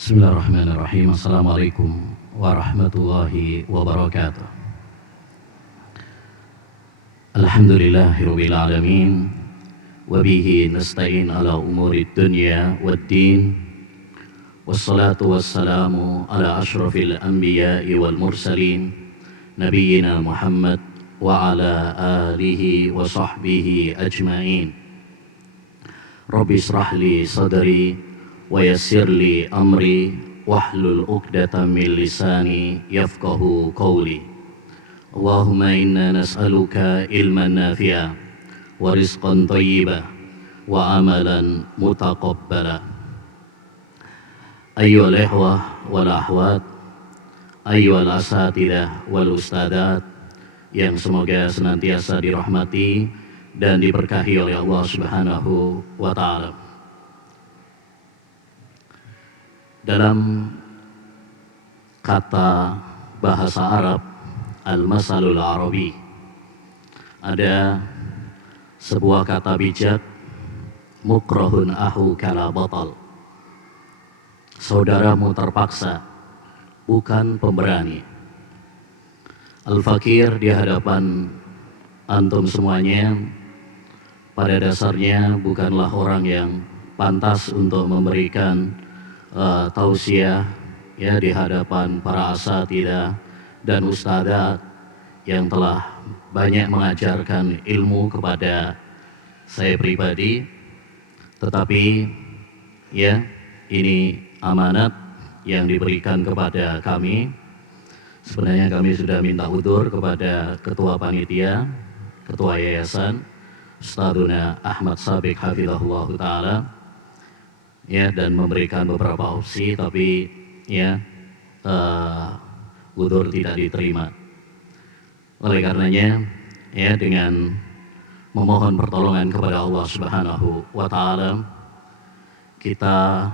Bismillahirrahmanirrahim. Assalamualaikum warahmatullahi wabarakatuh. Alhamdulillahirabbil alamin. Wa bihi nasta'in ala umurid dunya waddin. Wassalatu wassalamu ala asyrafil anbiya'i wal mursalin nabiyyina Muhammad wa ala alihi wa sahbihi ajma'in. Rabbi israh li sadri wa yassir li amri wahlul 'uqdatam min lisani yafqahu qawli. Allahumma inna nas'aluka ilman nafi'a wa rizqan thayyiba wa amalan mutaqabbala. Ayyuhal ikhwah wal akhwat, ayyuhal asatidah wal ustadat yang semoga senantiasa dirahmati dan diberkahi oleh Allah Subhanahu wa taala. Dalam kata bahasa Arab al-masalul arabi ada sebuah kata bijak, mukrahun ahu kala batal. Saudaramu terpaksa, bukan pemberani. Al-fakir di hadapan antum semuanya pada dasarnya bukanlah orang yang pantas untuk memberikan tausiah ya di hadapan para asatidah dan ustadzat yang telah banyak mengajarkan ilmu kepada saya pribadi, tetapi ya ini amanat yang diberikan kepada kami. Sebenarnya kami sudah minta udzur kepada ketua panitia, ketua yayasan Ustadzuna Ahmad Sabiq hafizahullah taala ya, dan memberikan beberapa opsi, tapi ya udzur tidak diterima. Oleh karenanya ya, dengan memohon pertolongan kepada Allah Subhanahu wa taala, kita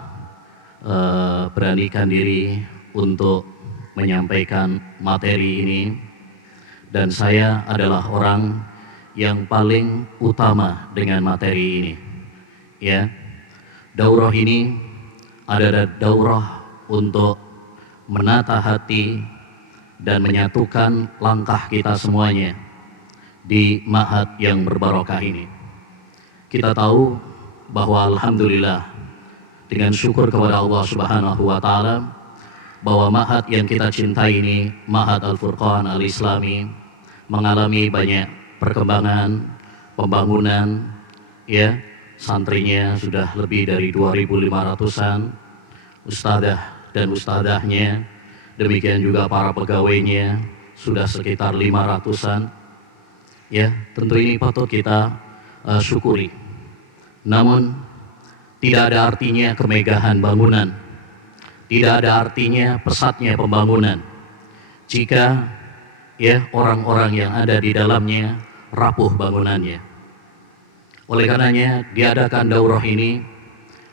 beranikan diri untuk menyampaikan materi ini, dan saya adalah orang yang paling utama dengan materi ini ya. Daurah ini adalah daurah untuk menata hati dan menyatukan langkah kita semuanya di ma'had yang berbarokah ini. Kita tahu bahwa alhamdulillah, dengan syukur kepada Allah Subhanahu wa taala, bahwa ma'had yang kita cintai ini, Ma'had Al-Furqan Al-Islami, mengalami banyak perkembangan, pembangunan ya. Santrinya sudah lebih dari 2.500-an, ustadzah dan ustadzahnya, demikian juga para pegawainya sudah sekitar 500-an. Ya, tentu ini patut kita syukuri. Namun tidak ada artinya kemegahan bangunan, tidak ada artinya pesatnya pembangunan jika ya orang-orang yang ada di dalamnya rapuh bangunannya. Oleh karenanya diadakan daurah ini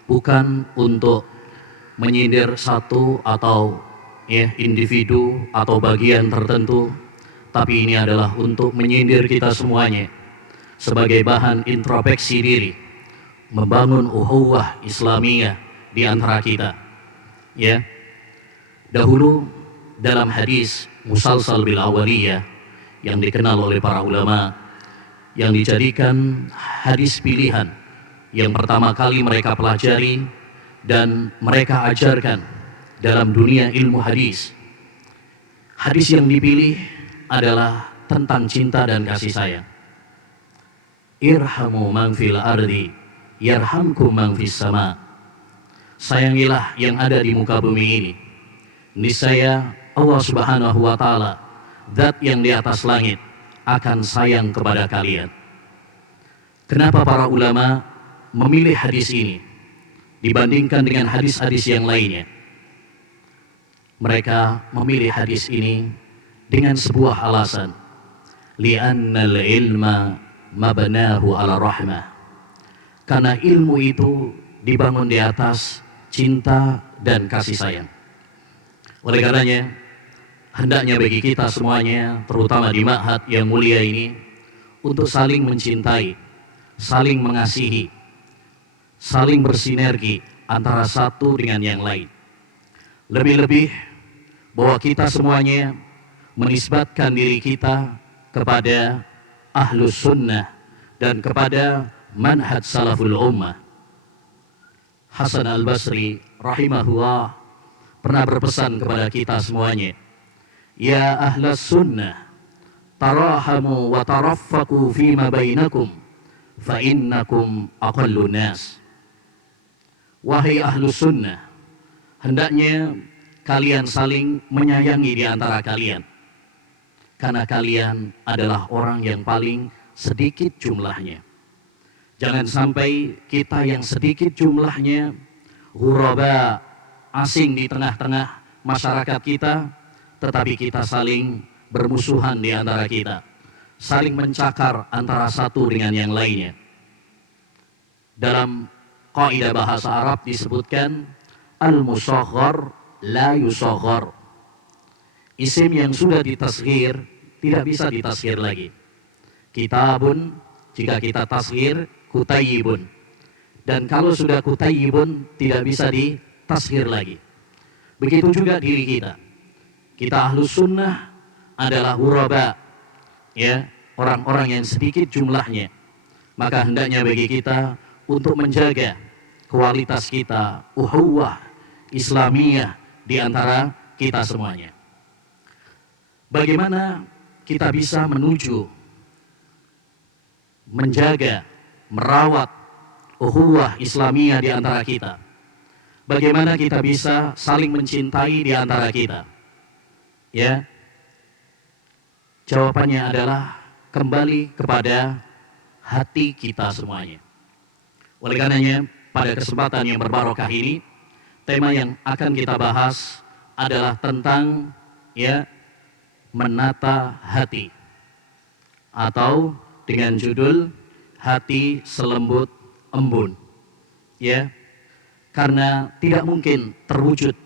bukan untuk menyindir satu atau ya individu atau bagian tertentu, tapi ini adalah untuk menyindir kita semuanya sebagai bahan introspeksi diri, membangun ukhuwah Islamiyah di antara kita. Ya, dahulu dalam hadis musalsal bil awaliyah yang dikenal oleh para ulama, yang dijadikan hadis pilihan yang pertama kali mereka pelajari dan mereka ajarkan dalam dunia ilmu hadis. Hadis yang dipilih adalah tentang cinta dan kasih sayang. Irhamu man fil ardi yarhamkum man fis sama. Sayangilah yang ada di muka bumi ini, niscaya Allah Subhanahu wa taala, zat yang di atas langit, akan sayang kepada kalian. Kenapa para ulama memilih hadis ini dibandingkan dengan hadis-hadis yang lainnya? Mereka memilih hadis ini dengan sebuah alasan, li'annal ilma mabnahu ala rahmah. Karena ilmu itu dibangun di atas cinta dan kasih sayang. Oleh karenanya hendaknya bagi kita semuanya, terutama di ma'had yang mulia ini, untuk saling mencintai, saling mengasihi, saling bersinergi antara satu dengan yang lain. Lebih-lebih bahwa kita semuanya menisbatkan diri kita kepada ahlus sunnah dan kepada manhaj salaful ummah. Hasan al-Basri rahimahullah pernah berpesan kepada kita semuanya, ya ahlus sunnah, tarahamu wa taraffaku fima bainakum, fa innakum aqallun nas. Wahai ahlus sunnah, hendaknya kalian saling menyayangi di antara kalian, karena kalian adalah orang yang paling sedikit jumlahnya. Jangan sampai kita yang sedikit jumlahnya, ghuraba, asing di tengah-tengah masyarakat kita, tetapi kita saling bermusuhan di antara kita, saling mencakar antara satu dengan yang lainnya. Dalam kaidah bahasa Arab disebutkan al-musaghar la yusaghar. Isim yang sudah ditasghir tidak bisa ditasghir lagi. Kitabun, jika kita tasghir, kutayyibun. Dan kalau sudah kutayyibun, tidak bisa ditasghir lagi. Begitu juga diri kita. Kita ahlus sunnah adalah ghuraba, ya, orang-orang yang sedikit jumlahnya. Maka hendaknya bagi kita untuk menjaga kualitas kita, uhuwah Islamiyah di antara kita semuanya. Bagaimana kita bisa menuju menjaga, merawat uhuwah Islamiyah di antara kita? Bagaimana kita bisa saling mencintai di antara kita? Ya, jawabannya adalah kembali kepada hati kita semuanya. Oleh karenanya, pada kesempatan yang berbarokah ini, tema yang akan kita bahas adalah tentang menata hati, atau dengan judul hati selembut embun. Ya, karena tidak mungkin terwujud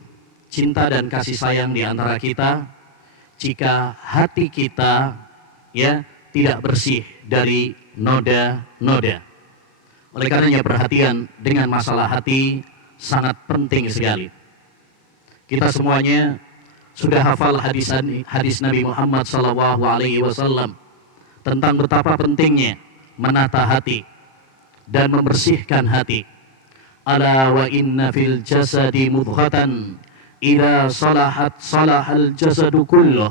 cinta dan kasih sayang di antara kita jika hati kita tidak bersih dari noda-noda. Oleh karenanya perhatian dengan masalah hati sangat penting sekali. Kita semuanya sudah hafal hadis Nabi Muhammad SAW tentang betapa pentingnya menata hati dan membersihkan hati. Ala wa inna fil jasadi mudghatan idza salahat salahal jasadu kulluh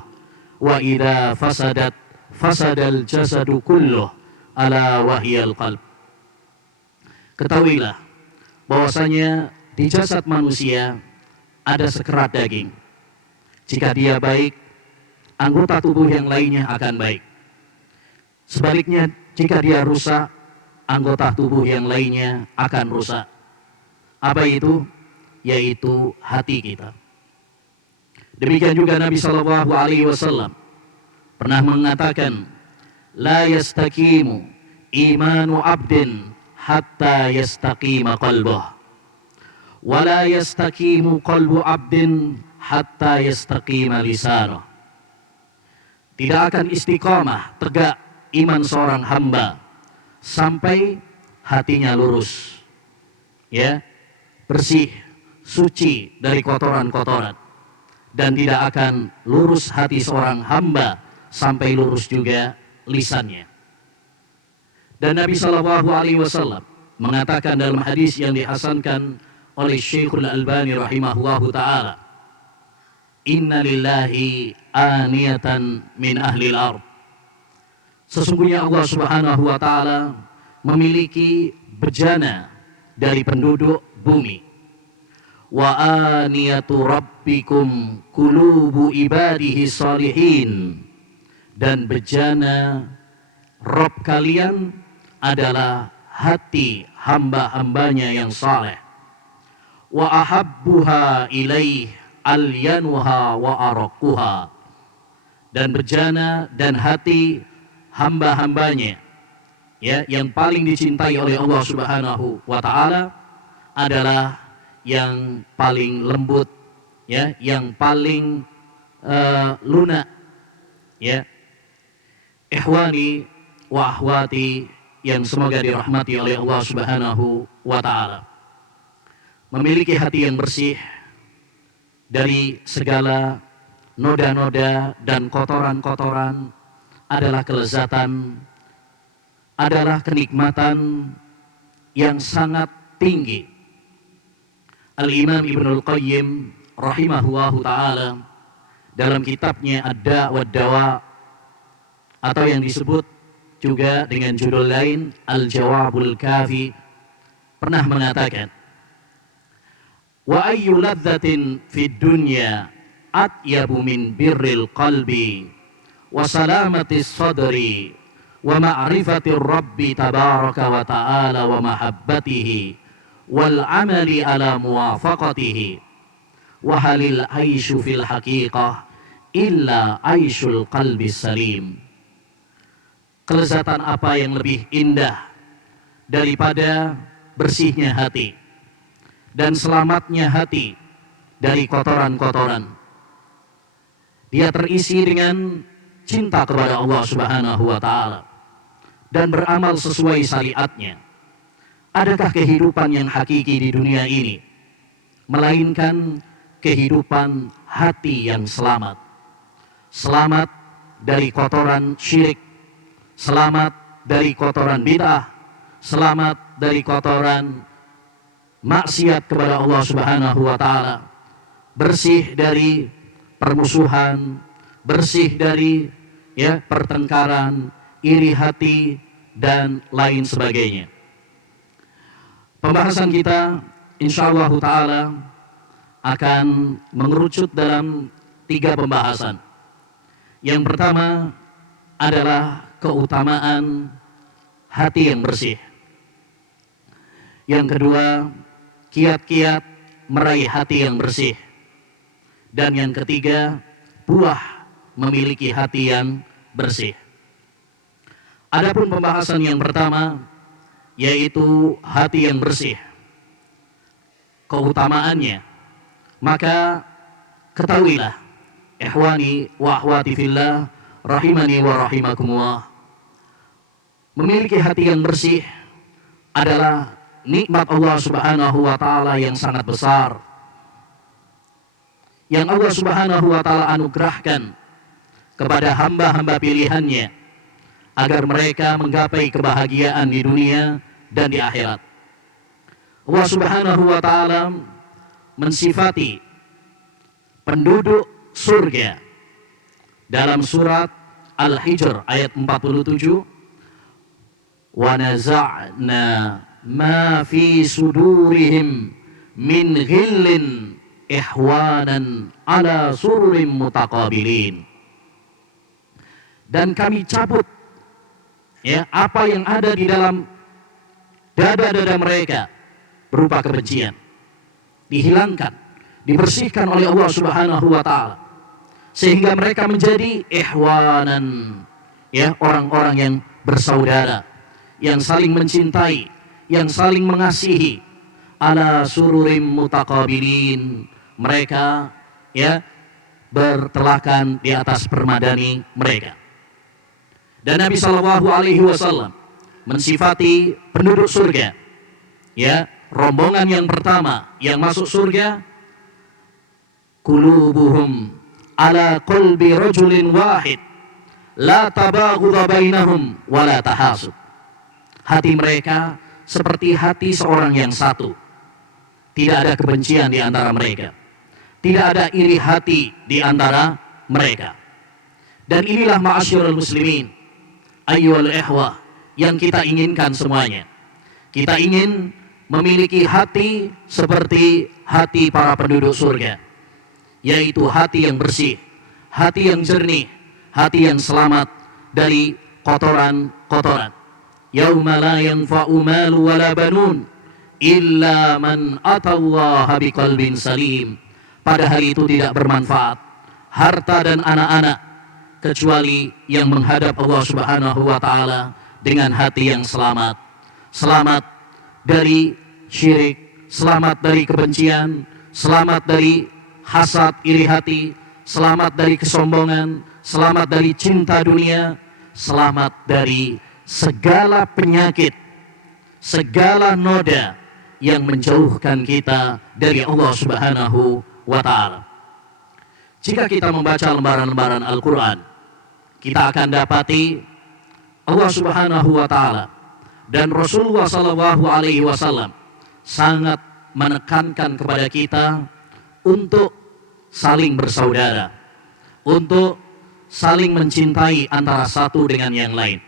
wa idza fasadat fasadal jasadu kulluh ala wahyal qalb. Ketahuilah bahwasanya di jasad manusia ada sekerat daging. Jika dia baik, anggota tubuh yang lainnya akan baik. Sebaliknya, jika dia rusak, anggota tubuh yang lainnya akan rusak. Apa itu? Yaitu hati kita. Demikian juga Nabi SAW pernah mengatakan, la yastaqimu imanu abdin hatta yastaqima qalbuh, wa la yastaqimu qalbu abdin hatta yastaqima lisanuh. Tidak akan istiqamah, tegak iman seorang hamba sampai hatinya lurus, bersih, suci dari kotoran-kotoran. Dan tidak akan lurus hati seorang hamba sampai lurus juga lisannya. Dan Nabi SAW mengatakan dalam hadis yang dihasankan oleh Syekhul Albani rahimahullahu ta'ala, inna lillahi aniyatan min ahlil ard. Sesungguhnya Allah subhanahu wa ta'ala memiliki bejana dari penduduk bumi. Wa aniyatu rabbikum kulubu ibadihi salihin. Dan bejana Rabb kalian adalah hati hamba-hambanya yang saleh. Wa ahabbuha ilaih alyanuha wa araquha. Dan bejana dan hati hamba-hambanya yang paling dicintai oleh Allah Subhanahu wa ta'ala adalah yang paling lembut, yang paling lunak. Ikhwani wa akhwati yang semoga dirahmati oleh Allah Subhanahu wa ta'ala. Memiliki hati yang bersih dari segala noda-noda dan kotoran-kotoran adalah kelezatan, adalah kenikmatan yang sangat tinggi. Al-Imam Ibnul Qayyim rahimahullahu ta'ala dalam kitabnya Ad-Da' wa Dawa, atau yang disebut juga dengan judul lain Al-Jawabul Kafi, pernah mengatakan, wa ayyu ladzatin fid dunya atyabu min birril qalbi wa salamatis sadri wa ma'rifatir rabbi tabaraka wa ta'ala wa mahabbatihi wal amali ala muwafaqatihi wa halil aisyu fil haqiqah illa aisyul qalbi salim. Kelezatan apa yang lebih indah daripada bersihnya hati dan selamatnya hati dari kotoran-kotoran. Dia terisi dengan cinta kepada Allah Subhanahu wa ta'ala dan beramal sesuai syariatnya. Adakah kehidupan yang hakiki di dunia ini melainkan kehidupan hati yang selamat? Selamat dari kotoran syirik, selamat dari kotoran bid'ah, selamat dari kotoran maksiat kepada Allah Subhanahu wa ta'ala, bersih dari permusuhan, bersih dari pertengkaran, iri hati dan lain sebagainya. Pembahasan kita insyaallah ta'ala akan mengerucut dalam 3 pembahasan. Yang pertama adalah keutamaan hati yang bersih. Yang kedua, kiat-kiat meraih hati yang bersih. Dan yang ketiga, buah memiliki hati yang bersih. Adapun pembahasan yang pertama, yaitu hati yang bersih, keutamaannya, maka ketahuilah, ikhwani wa akhwati fillah, rahimani wa rahimakumullah, memiliki hati yang bersih adalah nikmat Allah Subhanahu wa ta'ala yang sangat besar, yang Allah Subhanahu wa ta'ala anugerahkan kepada hamba-hamba pilihannya agar mereka menggapai kebahagiaan di dunia dan di akhirat. Allah Subhanahu wa ta'ala mensifati penduduk surga dalam surat Al-Hijr ayat 47, wa naza'na ma fi sudurihim min ghillin ihwanan ala sururin mutaqabilin. Dan kami cabut apa yang ada di dalam dada-dada mereka berupa kebencian, dihilangkan, dibersihkan oleh Allah Subhanahu wa ta'ala, sehingga mereka menjadi ihwanan, orang-orang yang bersaudara, yang saling mencintai, yang saling mengasihi, ala sururim mutaqabilin, mereka bertelakan di atas permadani mereka. Dan Nabi Shallallahu Alaihi Wasallam mensifati penduduk surga, rombongan yang pertama yang masuk surga, qulubuhum ala qalbi rajulin wahid la tabaghudha bainahum wa la tahasud. Hati mereka seperti hati seorang yang satu, tidak ada kebencian di antara mereka, tidak ada iri hati di antara mereka. Dan inilah ma'asyiral muslimin, ayyuhal ikhwah, yang kita inginkan semuanya. Kita ingin memiliki hati seperti hati para penduduk surga, yaitu hati yang bersih, hati yang jernih, hati yang selamat dari kotoran-kotoran. Yauma la yanfa'u malu wala banun illa man atallaha biqalbin salim. Pada hari itu tidak bermanfaat harta dan anak-anak kecuali yang menghadap Allah Subhanahu wa ta'ala dengan hati yang selamat. Selamat dari syirik, selamat dari kebencian, selamat dari hasad, iri hati, selamat dari kesombongan, selamat dari cinta dunia, selamat dari segala penyakit, segala noda yang menjauhkan kita dari Allah Subhanahu wa ta'ala. Jika kita membaca lembaran-lembaran Al-Quran, kita akan dapati Allah Subhanahu wa Ta'ala dan Rasulullah Sallallahu Alaihi Wasallam sangat menekankan kepada kita untuk saling bersaudara, untuk saling mencintai antara satu dengan yang lain.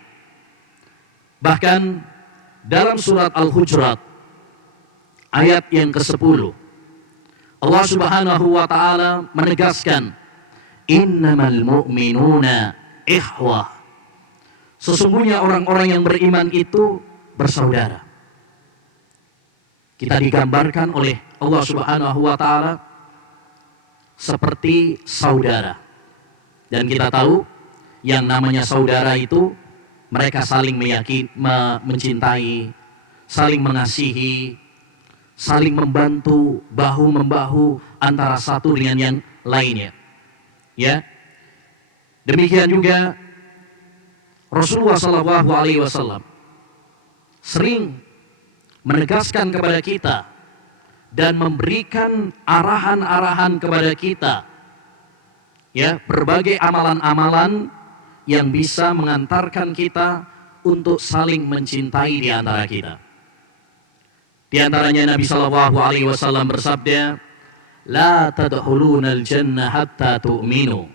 Bahkan dalam surat Al-Hujurat ayat yang ke-10, Allah Subhanahu wa Ta'ala menegaskan, innamal mu'minuna ikhwah. Sesungguhnya orang-orang yang beriman itu bersaudara. Kita digambarkan oleh Allah Subhanahu wa Ta'ala seperti saudara. Dan kita tahu yang namanya saudara itu mereka saling mencintai, saling mengasihi, saling membantu, bahu-membahu antara satu dengan yang lainnya. Ya. Demikian juga Rasulullah Shallallahu Alaihi Wasallam sering menegaskan kepada kita dan memberikan arahan-arahan kepada kita, ya, berbagai amalan-amalan yang bisa mengantarkan kita untuk saling mencintai di antara kita. Di antaranya Nabi Shallallahu Alaihi Wasallam bersabda, "La tadkhulunal jannah hatta tu'minu,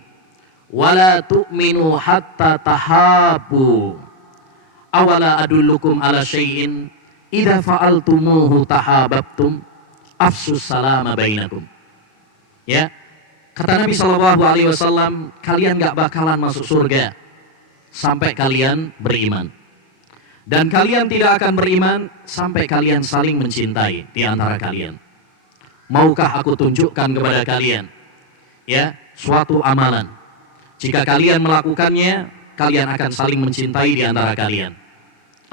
wa la tu'minu hatta tahabu. Awala adullukum ala syai'in idza fa'altumuhu tahabbtum, afsus salama bainakum." Ya, kata Nabi Shallallahu Alaihi Wasallam, kalian gak bakalan masuk surga sampai kalian beriman, dan kalian tidak akan beriman sampai kalian saling mencintai di antara kalian. Maukah aku tunjukkan kepada kalian, ya, suatu amalan? Jika kalian melakukannya, kalian akan saling mencintai di antara kalian.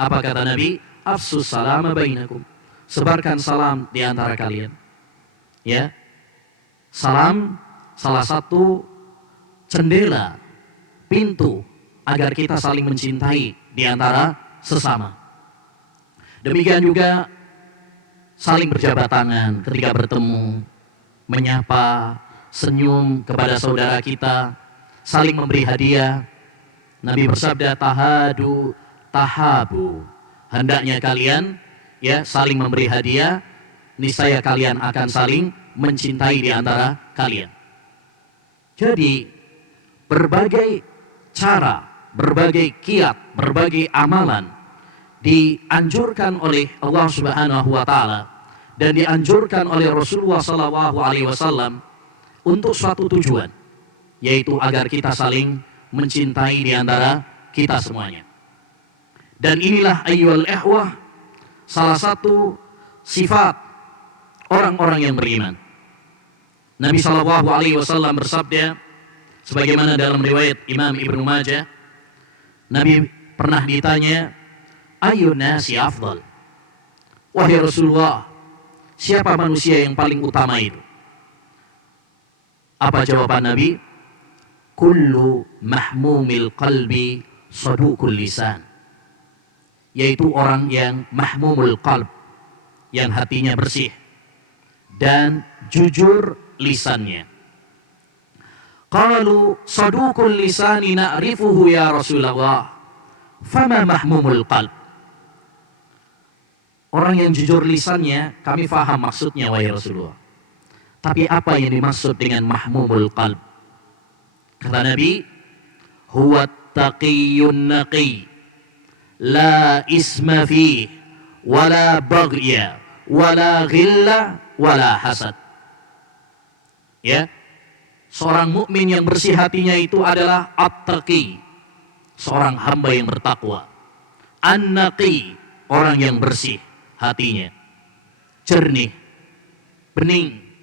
Apa kata Nabi? Afsus salama bainakum. Sebarkan salam di antara kalian. Ya, salam salah satu jendela, pintu agar kita saling mencintai di antara sesama. Demikian juga saling berjabat tangan ketika bertemu, menyapa, senyum kepada saudara kita, saling memberi hadiah. Nabi bersabda, tahadu tahabu. Hendaknya kalian, ya, saling memberi hadiah, niscaya kalian akan saling mencintai di antara kalian. Jadi berbagai cara, berbagai kiat, berbagai amalan dianjurkan oleh Allah Subhanahu wa Ta'ala dan dianjurkan oleh Rasulullah Sallallahu Alaihi Wasallam untuk suatu tujuan, yaitu agar kita saling mencintai di antara kita semuanya. Dan inilah ayyuhal ikhwah salah satu sifat orang-orang yang beriman. Nabi Shallallahu Alaihi Wasallam bersabda, sebagaimana dalam riwayat Imam Ibnu Majah, Nabi pernah ditanya, ayyun nasi afdal? Wahai Rasulullah, siapa manusia yang paling utama itu? Apa jawaban Nabi? Kullu mahmumil qalbi sadukul lisan. Yaitu orang yang mahmumul qalb, yang hatinya bersih dan jujur lisannya. Qalu sadukul lisani na'rifuhu ya Rasulullah, fama mahmumul qalb? Orang yang jujur lisannya kami faham maksudnya wahai Rasulullah, tapi apa yang dimaksud dengan mahmumul qalb? Kata Nabi, huwa taqiyyun naqi, la isma fi, wala baghya, wala ghilla, wala hasad. Ya, seorang mukmin yang bersih hatinya itu adalah at-taqi, seorang hamba yang bertakwa. An-naqi, orang yang bersih hatinya, jernih, bening.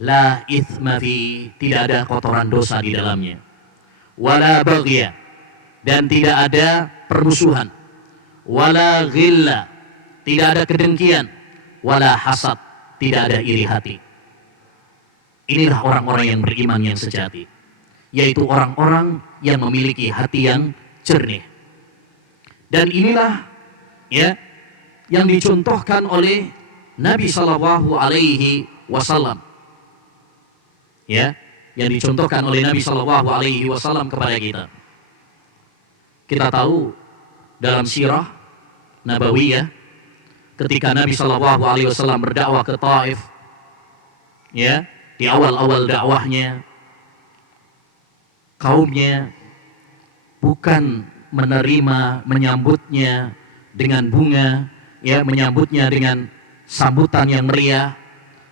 La ithma fi, tidak ada kotoran dosa di dalamnya. Wala baghya, dan tidak ada permusuhan. Wala ghilla, tidak ada kedengkian. Wala hasad, tidak ada iri hati. Inilah orang-orang yang beriman yang sejati, yaitu orang-orang yang memiliki hati yang jernih. Dan inilah, ya, yang dicontohkan oleh Nabi Sallallahu Alaihi Wasallam, ya, yang dicontohkan oleh Nabi Shallallahu Alaihi Wasallam kepada kita. Kita tahu dalam sirah Nabawiyah ketika Nabi Shallallahu Alaihi Wasallam berdakwah ke Taif, ya, di awal-awal dakwahnya, kaumnya bukan menyambutnya dengan bunga, ya, menyambutnya dengan sambutan yang meriah,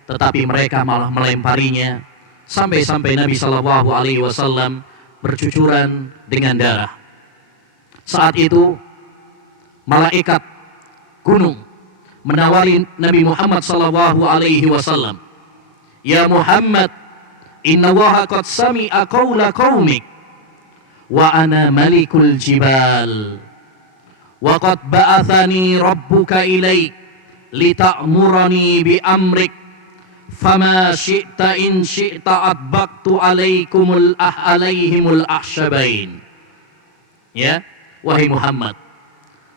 tetapi mereka malah melemparinya sampai-sampai Nabi Shallallahu Alaihi Wasallam bercucuran dengan darah. Saat itu malaikat gunung menawari Nabi Muhammad Shallallahu Alaihi Wasallam, "Ya Muhammad, inna Allaha qad sami'a qawla qaumik wa ana malikul jibal wa qad ba'athani rabbuka ilaik lita'murani bi amrik fama syi'ta in syi'ta adbaqtu alaihimul ahsyabain." Ya, wahai Muhammad,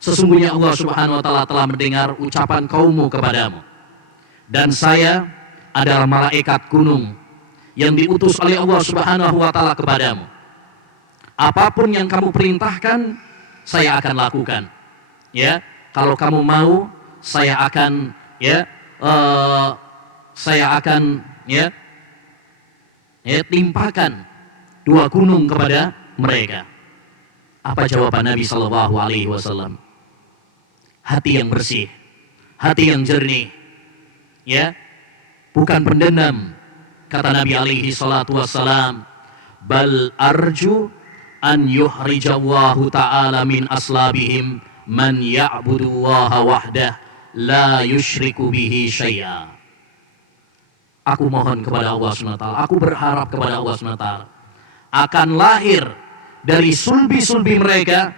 sesungguhnya Allah Subhanahu wa taala telah mendengar ucapan kaummu kepadamu, dan saya adalah malaikat gunung yang diutus oleh Allah Subhanahu wa taala kepadamu. Apapun yang kamu perintahkan, saya akan lakukan. Ya, kalau kamu mau, saya akan timpakan dua gunung kepada mereka. Apa jawaban Nabi Shallallahu Alaihi Wasallam? Hati yang bersih, hati yang jernih, ya, bukan pendendam. Kata Nabi alaihi salatu wassalam, "Bal arju an yuhrijallahu ta'ala min aslabihim man ya'budullaha wahdah la yushriku bihi syai'a." Aku mohon kepada Allah SWT, aku berharap kepada Allah SWT, akan lahir dari sulbi-sulbi mereka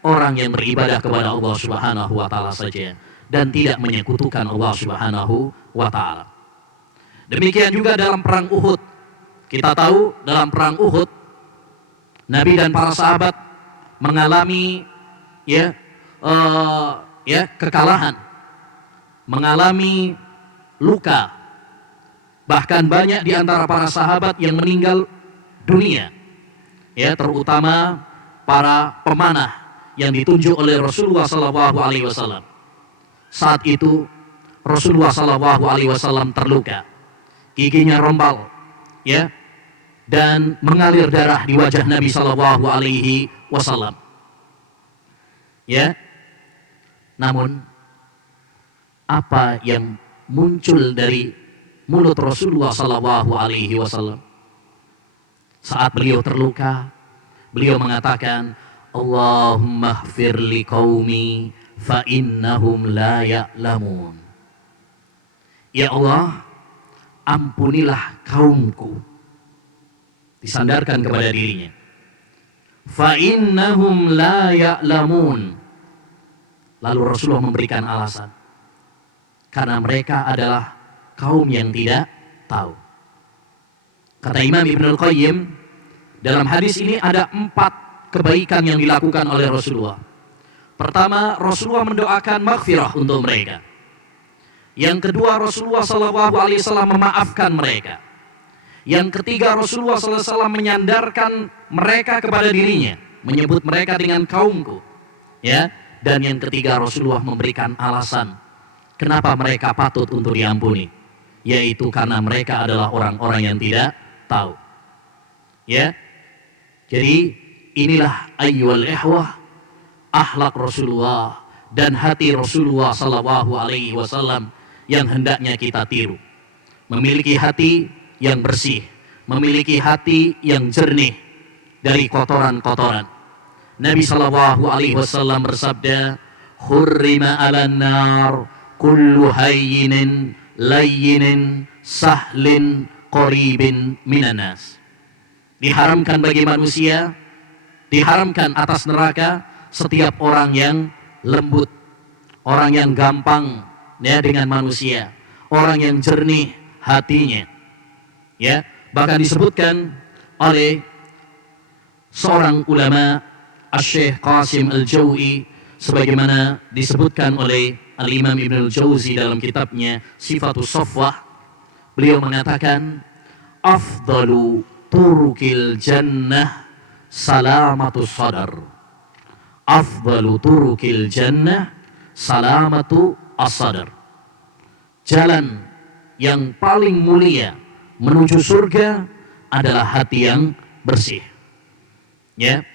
orang yang beribadah kepada Allah Subhanahu wa taala saja dan tidak menyekutukan Allah Subhanahu wa taala. Demikian juga dalam perang Uhud. Kita tahu dalam perang Uhud Nabi dan para sahabat mengalami kekalahan, mengalami luka. Bahkan banyak di antara para sahabat yang meninggal dunia. Ya, terutama para pemanah yang ditunjuk oleh Rasulullah SAW. Saat itu Rasulullah SAW terluka, giginya rombal, ya, dan mengalir darah di wajah Nabi SAW. Ya, namun apa yang muncul dari mulut Rasulullah SAW saat beliau terluka? Beliau mengatakan, "Allahumma ighfir li qaumi fa innahum la ya'lamun." Ya Allah, ampunilah kaumku. Disandarkan kepada dirinya. Fa innahum la ya'lamun. Lalu Rasulullah memberikan alasan. Karena mereka adalah kaum yang tidak tahu. Kata Imam Ibnul Qayyim, dalam hadis ini ada 4 kebaikan yang dilakukan oleh Rasulullah. Pertama, Rasulullah mendoakan maghfirah untuk mereka. Yang kedua, Rasulullah SAW memaafkan mereka. Yang ketiga, Rasulullah SAW menyandarkan mereka kepada dirinya, menyebut mereka dengan kaumku. Ya, dan yang ketiga, Rasulullah memberikan alasan kenapa mereka patut untuk diampuni, yaitu karena mereka adalah orang-orang yang tidak tahu. Ya, jadi inilah ayyuhal ikhwah, akhlak Rasulullah dan hati Rasulullah SAW yang hendaknya kita tiru. Memiliki hati yang bersih, memiliki hati yang jernih dari kotoran-kotoran. Nabi SAW bersabda, "Hurrima 'alan nar kullu hayyinin layyinin sahlin qaribin minan nas." Diharamkan bagi manusia, diharamkan atas neraka setiap orang yang lembut, orang yang gampang, ya, dengan manusia, orang yang jernih hatinya. Ya, bahkan disebutkan oleh seorang ulama, Asy-Syaikh Qasim Al-Jawi, sebagaimana disebutkan oleh Al-Imam Ibnul Jauzi dalam kitabnya Sifatus Safwah. Beliau mengatakan, "Afdalu turukil jannah salamatu sadar. Afdalu turukil jannah salamatu as-sadar. Jalan yang paling mulia menuju surga adalah hati yang bersih. Ya,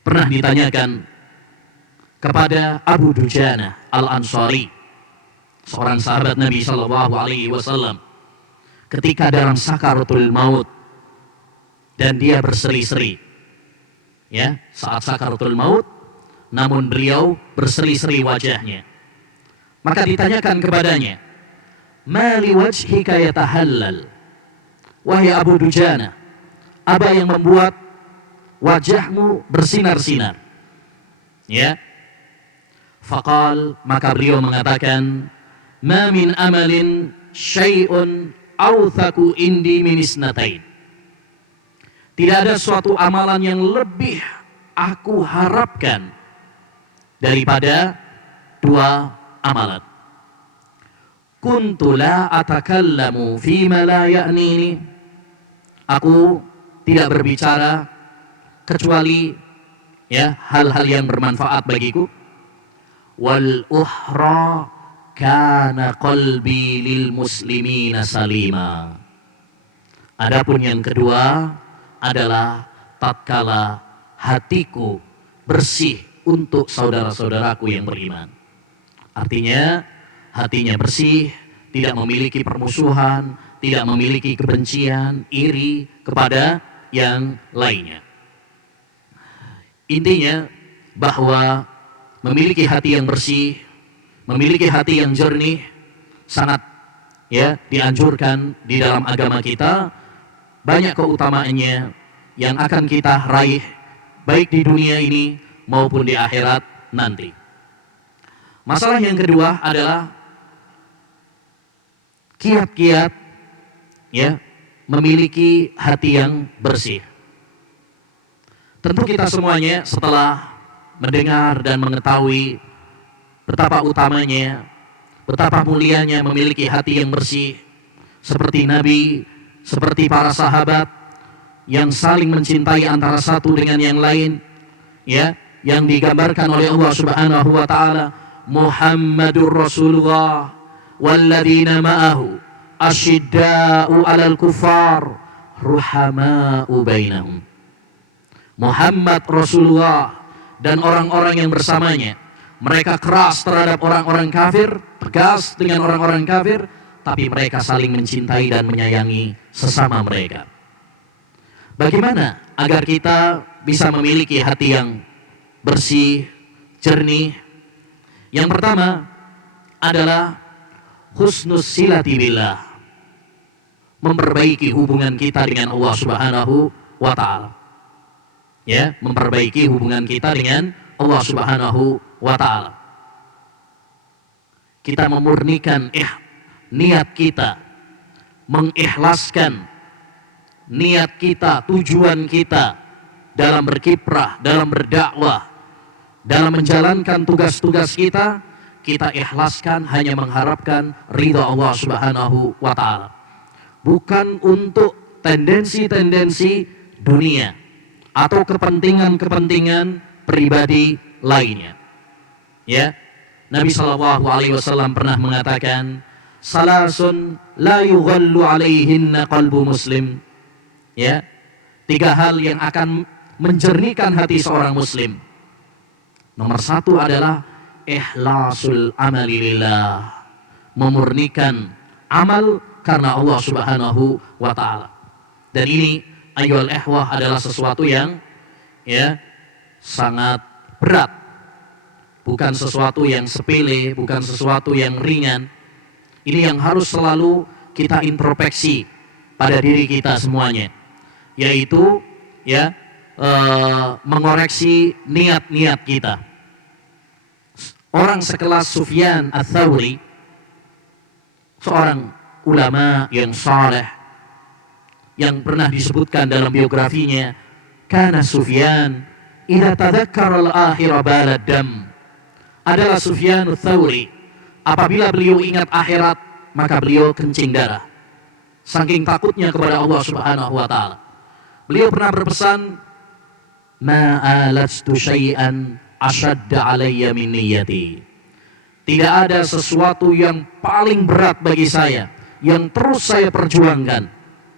pernah ditanyakan kepada Abu Dujana Al-Ansari, seorang sahabat Nabi Shallallahu Alaihi Wasallam, ketika dalam sakaratul maut dan dia berseri-seri, ya, saat sakaratul maut, namun beliau berseri-seri wajahnya. Maka ditanyakan kepadanya, "Ma li wajhika yatahallal?" Wahai Abu Dujana, apa yang membuat wajahmu bersinar-sinar? Ya. Faqal, maka beliau mengatakan, "Ma min amalin syai'un awthaku indi min isnatain." Tidak ada suatu amalan yang lebih aku harapkan daripada dua amalan. Kuntu la atakallamu fima la ya'nini. Aku tidak berbicara kecuali ya hal-hal yang bermanfaat bagiku. Wal uhra kana qalbi lil muslimina salima. Adapun yang kedua adalah tatkala hatiku bersih untuk saudara-saudaraku yang beriman. Artinya hatinya bersih, tidak memiliki permusuhan, tidak memiliki kebencian, iri kepada yang lainnya. Intinya bahwa memiliki hati yang bersih, memiliki hati yang jernih sangat ya dianjurkan di dalam agama kita. Banyak keutamaannya yang akan kita raih baik di dunia ini maupun di akhirat nanti. Masalah yang kedua adalah kiat-kiat ya memiliki hati yang bersih. Tentu kita semuanya setelah mendengar dan mengetahui betapa utamanya, betapa mulianya memiliki hati yang bersih, seperti Nabi, seperti para sahabat yang saling mencintai antara satu dengan yang lain, ya, yang digambarkan oleh Allah Subhanahu wa taala, Muhammadur Rasulullah walladzina ma'ahu asyidda'u 'alal kuffar ruhama'u bainahum. Muhammad Rasulullah dan orang-orang yang bersamanya, mereka keras terhadap orang-orang kafir, tegas dengan orang-orang kafir, tapi mereka saling mencintai dan menyayangi sesama mereka. Bagaimana agar kita bisa memiliki hati yang bersih, jernih? Yang pertama adalah husnus silati billah, memperbaiki hubungan kita dengan Allah Subhanahu wa taala. Ya, memperbaiki hubungan kita dengan Allah Subhanahu wa taala. Kita memurnikan niat kita, mengikhlaskan niat kita, tujuan kita dalam berkiprah, dalam berdakwah, dalam menjalankan tugas-tugas kita, kita ikhlaskan hanya mengharapkan ridha Allah Subhanahu wa taala. Bukan untuk tendensi-tendensi dunia atau kepentingan-kepentingan pribadi lainnya. Ya, Nabi Shallallahu Alaihi Wasallam pernah mengatakan, salasun la yughallu alaihinna qalbu muslim. Ya, 3 hal yang akan menjernihkan hati seorang muslim. Nomor 1 adalah ikhlasul amali lillah, memurnikan amal karena Allah Subhanahu wa taala. Dan ini ayyuhal ikhwah adalah sesuatu yang ya sangat berat. Bukan sesuatu yang sepele, bukan sesuatu yang ringan. Ini yang harus selalu kita introspeksi pada diri kita semuanya, yaitu ya mengoreksi niat-niat kita. Orang sekelas Sufyan Ats-Tsauri, seorang ulama yang saleh yang pernah disebutkan dalam biografinya, kana Sufyan idza tadzakkara al-akhirah balad dam. Adalah Sufyan Ats-Tsauri, apabila beliau ingat akhirat maka beliau kencing darah, saking takutnya kepada Allah Subhanahu wa taala. Beliau pernah berpesan, ma alajtu syai'an ashadda alayya min niyyati. Tidak ada sesuatu yang paling berat bagi saya, yang terus saya perjuangkan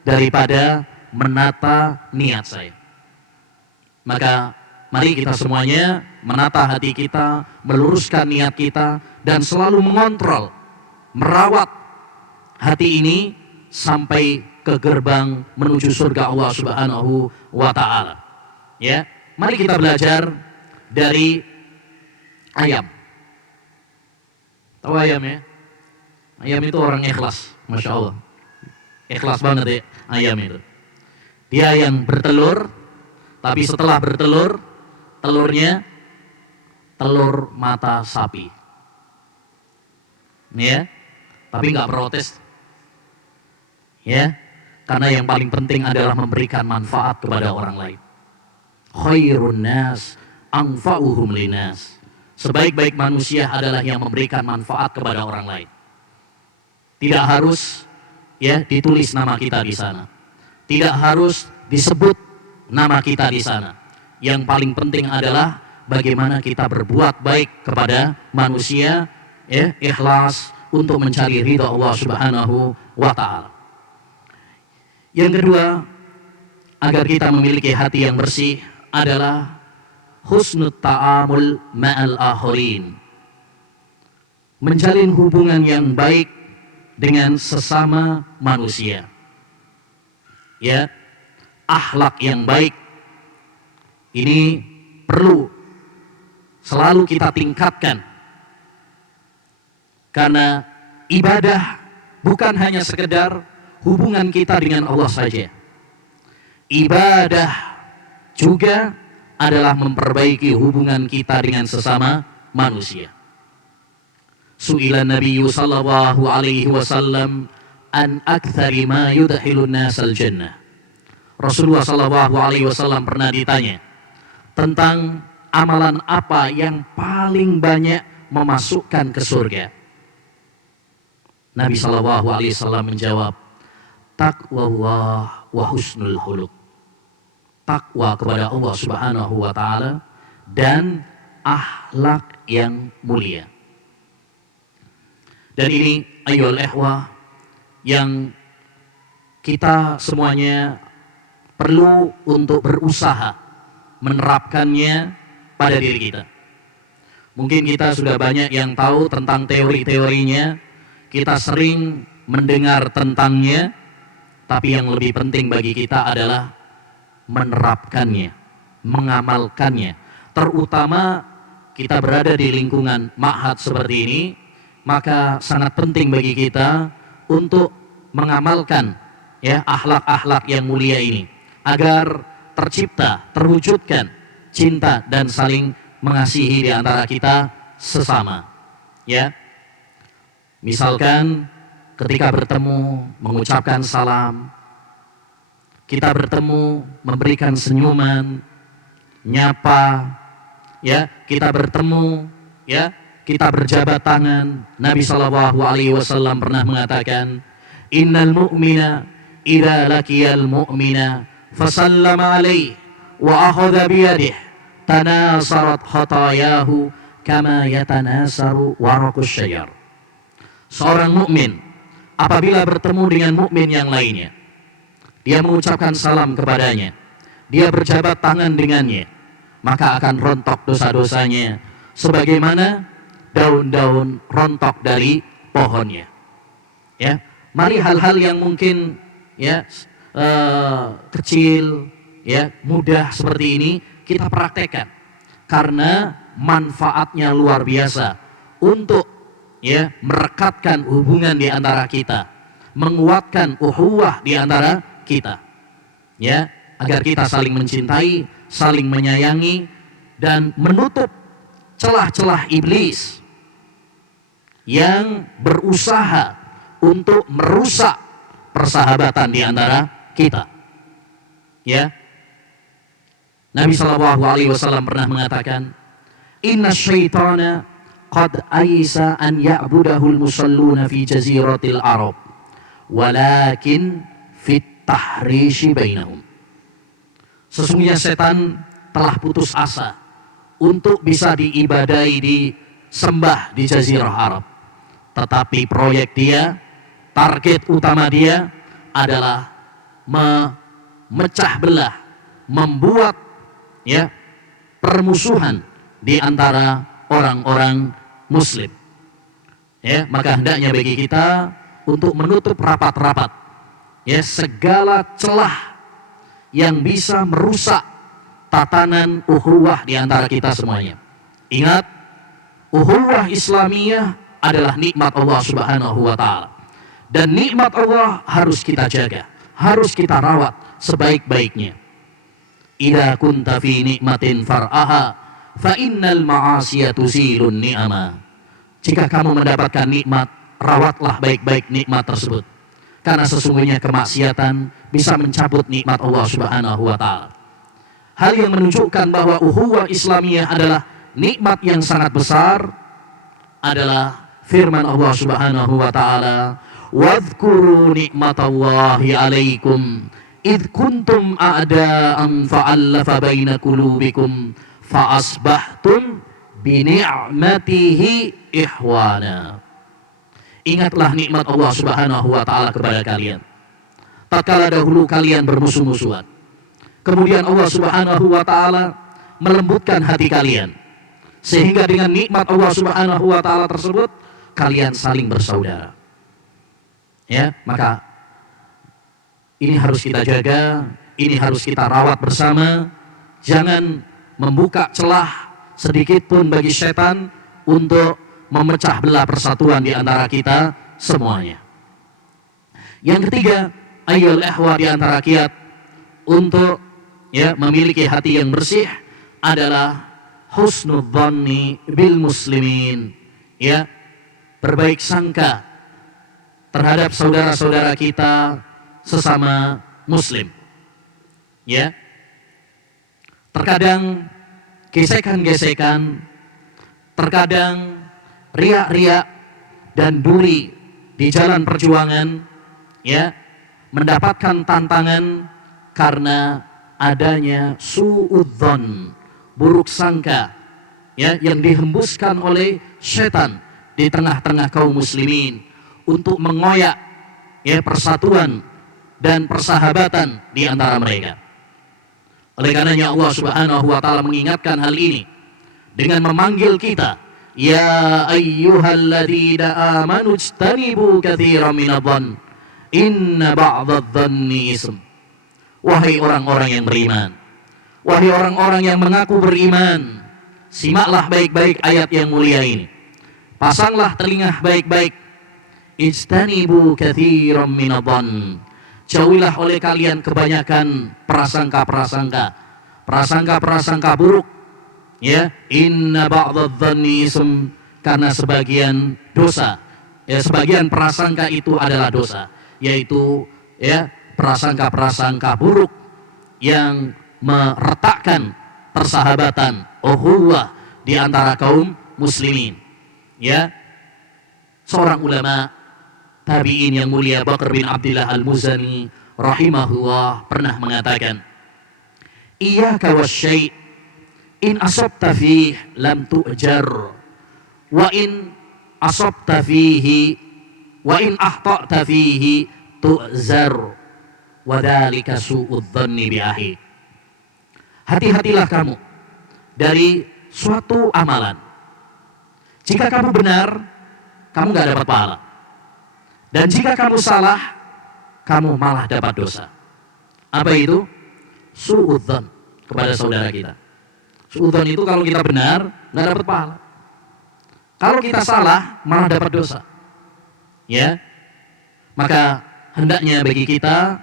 daripada menata niat saya. Maka mari kita semuanya menata hati kita, meluruskan niat kita, dan selalu mengontrol, merawat hati ini sampai ke gerbang menuju surga Allah Subhanahu wa Ta'ala. Ya, mari kita belajar dari ayam. Tahu ayam ya? Ayam itu orang ikhlas, Masya Allah. Ikhlas banget ya ayam itu. Dia yang bertelur, tapi setelah bertelur, telurnya telur mata sapi. Ya, tapi nggak protes. Ya, karena yang paling penting adalah memberikan manfaat kepada orang lain. Khairun nas anfa'uhum linas. Sebaik-baik manusia adalah yang memberikan manfaat kepada orang lain. Tidak harus ya ditulis nama kita di sana. Tidak harus disebut nama kita di sana. Yang paling penting adalah bagaimana kita berbuat baik kepada manusia, ya, ikhlas untuk mencari ridha Allah Subhanahu wa Ta'ala. Yang kedua, agar kita memiliki hati yang bersih adalah husnul ta'amul ma'al akharin. Menjalin hubungan yang baik dengan sesama manusia. Ya, akhlak yang baik ini perlu selalu kita tingkatkan. Karena ibadah bukan hanya sekedar hubungan kita dengan Allah saja. Ibadah juga adalah memperbaiki hubungan kita dengan sesama manusia. Su'ila Nabi sallallahu alaihi wasallam an aktsari ma yudkhilun nasal jannah. Rasulullah sallallahu alaihi wasallam pernah ditanya tentang amalan apa yang paling banyak memasukkan ke surga. Nabi sallallahu alaihi wasallam menjawab, taqwallah wa husnul khuluq. Takwa kepada Allah Subhanahu wa Ta'ala dan akhlak yang mulia. Dan ini ayyuhal ikhwah yang kita semuanya perlu untuk berusaha menerapkannya pada diri kita. Mungkin kita sudah banyak yang tahu tentang teori-teorinya, kita sering mendengar tentangnya, tapi yang lebih penting bagi kita adalah menerapkannya, mengamalkannya. Terutama kita berada di lingkungan ma'had seperti ini, maka sangat penting bagi kita untuk mengamalkan ya akhlak-akhlak yang mulia ini agar tercipta, terwujudkan cinta dan saling mengasihi di antara kita sesama. Ya. Misalkan ketika bertemu mengucapkan salam, kita bertemu memberikan senyuman, nyapa, ya, kita bertemu, ya, kita berjabat tangan. Nabi sallallahu alaihi wasallam pernah mengatakan, innal mu'mina idza laqiyal mu'mina fasallama alaihi wa akhadha bi yadihi tanasarat khatayahu kama yatanasaru waraqus syajar. Seorang mukmin apabila bertemu dengan mukmin yang lainnya, dia mengucapkan salam kepadanya, dia berjabat tangan dengannya, maka akan rontok dosa-dosanya sebagaimana daun-daun rontok dari pohonnya. Ya, mari hal-hal yang mungkin ya kecil, ya mudah seperti ini kita praktekkan, karena manfaatnya luar biasa untuk ya merekatkan hubungan di antara kita, menguatkan ukhuwah di antara kita, ya, agar kita saling mencintai, saling menyayangi, dan menutup celah-celah iblis yang berusaha untuk merusak persahabatan di antara kita. Ya, Nabi sallallahu alaihi wasallam pernah mengatakan, inna syaitana qad aisa an ya'budahul musalluna fi jaziratil Arab, walakin fit tahrishi bainahum. Sesungguhnya setan telah putus asa untuk bisa diibadai, disembah di Jazirah Arab. Tetapi proyek dia, target utama dia adalah memecah belah, membuat ya permusuhan di antara orang-orang muslim. Ya, maka hendaknya bagi kita untuk menutup rapat-rapat ya segala celah yang bisa merusak tatanan ukhuwah di antara kita semuanya. Ingat, ukhuwah Islamiyah adalah nikmat Allah Subhanahu wa taala. Dan nikmat Allah harus kita jaga, harus kita rawat sebaik-baiknya. Idza kunta fi nikmatin far'aha fa innal ma'asiya tusilun ni'ama. Jika kamu mendapatkan nikmat, rawatlah baik-baik nikmat tersebut. Karena sesungguhnya kemaksiatan bisa mencabut nikmat Allah Subhanahu wa taala. Hal yang menunjukkan bahwa ukhuwah Islamiyah adalah nikmat yang sangat besar adalah firman Allah Subhanahu wa taala, "Wadhkuru nikmatallahi 'alaikum id kuntum a'da'an fa'alafa baina qulubikum fa asbahtum bi ni'matihi ihwana." Ingatlah nikmat Allah Subhanahu wa taala kepada kalian. Tatkala dahulu kalian bermusuh-musuhan, kemudian Allah Subhanahu wa taala melembutkan hati kalian, sehingga dengan nikmat Allah Subhanahu wa taala tersebut kalian saling bersaudara. Ya, maka ini harus kita jaga, ini harus kita rawat bersama. Jangan membuka celah sedikit pun bagi setan untuk memecah belah persatuan di antara kita semuanya. Yang ketiga, ayyul ikhwah di antara kita untuk ya memiliki hati yang bersih adalah husnudzanni bil muslimin, ya, berbaik sangka terhadap saudara-saudara kita sesama muslim. Ya. Terkadang gesekan-gesekan, terkadang riak-riak dan duri di jalan perjuangan ya mendapatkan tantangan karena adanya suudzon, buruk sangka ya yang dihembuskan oleh setan di tengah-tengah kaum muslimin untuk mengoyak ya persatuan dan persahabatan di antara mereka. Oleh karenanya Allah Subhanahu wa taala mengingatkan hal ini dengan memanggil kita, ya ayyuhalladzina amanu ijtanibu katsiran minadh-dhann inna ba'dadh-dhanni ism. Wahai orang-orang yang beriman, wahai orang-orang yang mengaku beriman, simaklah baik-baik ayat yang mulia ini. Pasanglah telinga baik-baik. Ijtanibu katsiran minadh-dhann. Jauhilah oleh kalian kebanyakan prasangka buruk. Ya, inna ba'dadh-dhanni ism, karena sebagian dosa, ya sebagian prasangka itu adalah dosa, yaitu ya prasangka buruk yang meretakkan persahabatan, ukhuwah di antara kaum muslimin. Ya, seorang ulama tabi'in yang mulia Bakar bin Abdullah Al-Muzani rahimahullah pernah mengatakan, iyyaka wasyai' in asabta fihi lam tu'jar wa in asabta fihi wa in akhta'ta fihi tu'zar wa dzalika su'udzanni bi akhi. Hati-hatilah kamu dari suatu amalan. Jika kamu benar, kamu gak dapat pahala. Dan jika kamu salah, kamu malah dapat dosa. Apa itu? Su'udzan kepada saudara kita. Su'udzan itu kalau kita benar, gak dapat pahala. Kalau kita salah, malah dapat dosa. Ya, maka hendaknya bagi kita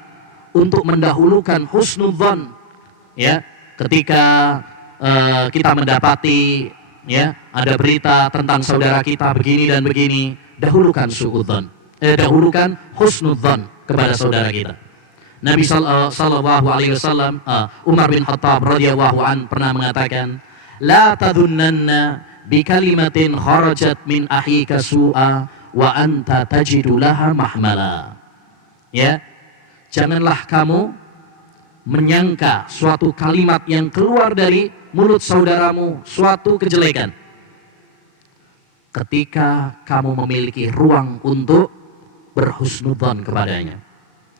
untuk mendahulukan husnudzan. Ya, ketika kita mendapati ya ada berita tentang saudara kita begini dan begini, dahulukan su'udzan, dahulukan husnudzan kepada saudara kita. Nabi sallallahu alaihi wasallam, Umar bin Khattab radhiyallahu an pernah mengatakan, la tadhunnanna bi kalimatin kharajat min akhika su'a wa anta tajidu laha mahmala. Ya, janganlah kamu menyangka suatu kalimat yang keluar dari mulut saudaramu suatu kejelekan. Ketika kamu memiliki ruang untuk berhusnudzon kepadanya.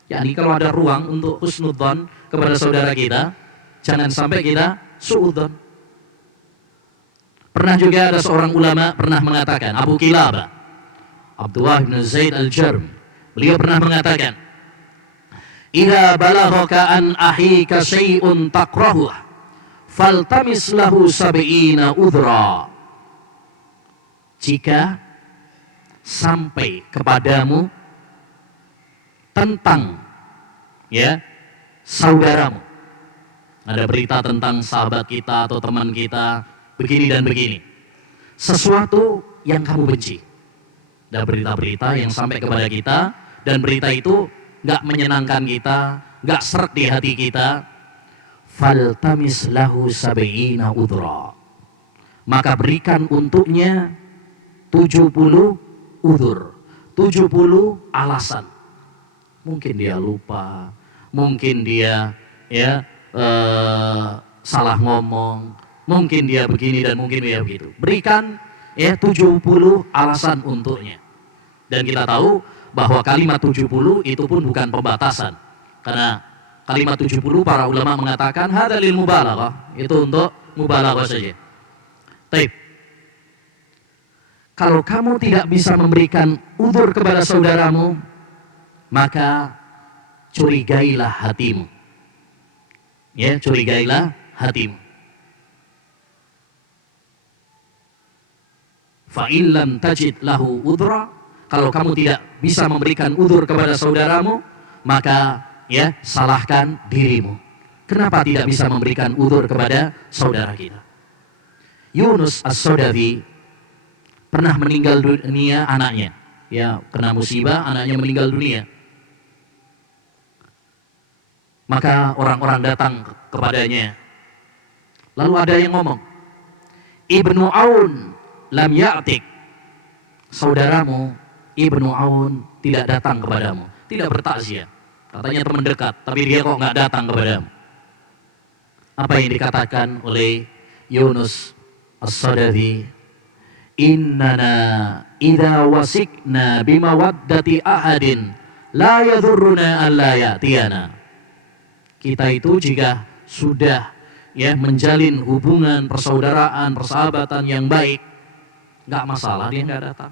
Yani kalau ada ruang untuk husnudzon kepada saudara kita, jangan sampai kita suudzon. Pernah juga ada seorang ulama pernah mengatakan, Abu Kilabah, Abdullah bin Zaid al-Jarm, beliau pernah mengatakan, "Idza balaghaka an ahika syai'un takrahuh, faltamis lahu sab'ina udhra." Jika sampai kepadamu tentang saudaramu, ada berita tentang sahabat kita atau teman kita begini dan begini, sesuatu yang kamu benci, ada berita-berita yang sampai kepada kita dan berita itu nggak menyenangkan kita, nggak seret di hati kita, faltamis lahu sab'ina udhra, maka berikan untuknya 70 udhur, 70 alasan. Mungkin dia lupa, mungkin dia salah ngomong, mungkin dia begini dan mungkin dia begitu. Berikan 70 alasan untuknya. Dan kita tahu bahwa kalimat 70 itu pun bukan pembatasan. Karena kalimat 70 para ulama mengatakan hada lil mubalaghah, itu untuk mubalaghah saja. Baik. Kalau kamu tidak bisa memberikan udzur kepada saudaramu, maka curigailah hatimu. Curigailah hatimu. Fa illam tajid lahu udhra, kalau kamu tidak bisa memberikan udzur kepada saudaramu, maka salahkan dirimu. Kenapa tidak bisa memberikan udzur kepada saudara kita? Yunus As-Sadafi pernah meninggal dunia anaknya, kena musibah, anaknya meninggal dunia. Maka orang-orang datang kepadanya. Lalu ada yang ngomong, Ibnu Aun lam ya'tik, saudaramu Ibnu Aun tidak datang kepadamu, tidak bertakziah. Katanya teman dekat, tapi dia kok nggak datang kepadamu. Apa yang dikatakan oleh Yunus As-Sadafi? Innana idza wasikna bimawaddati ahadin la yadhurruna alla ya'tiyana. Kita itu jika sudah menjalin hubungan persaudaraan, persahabatan yang baik, nggak masalah dia nggak datang.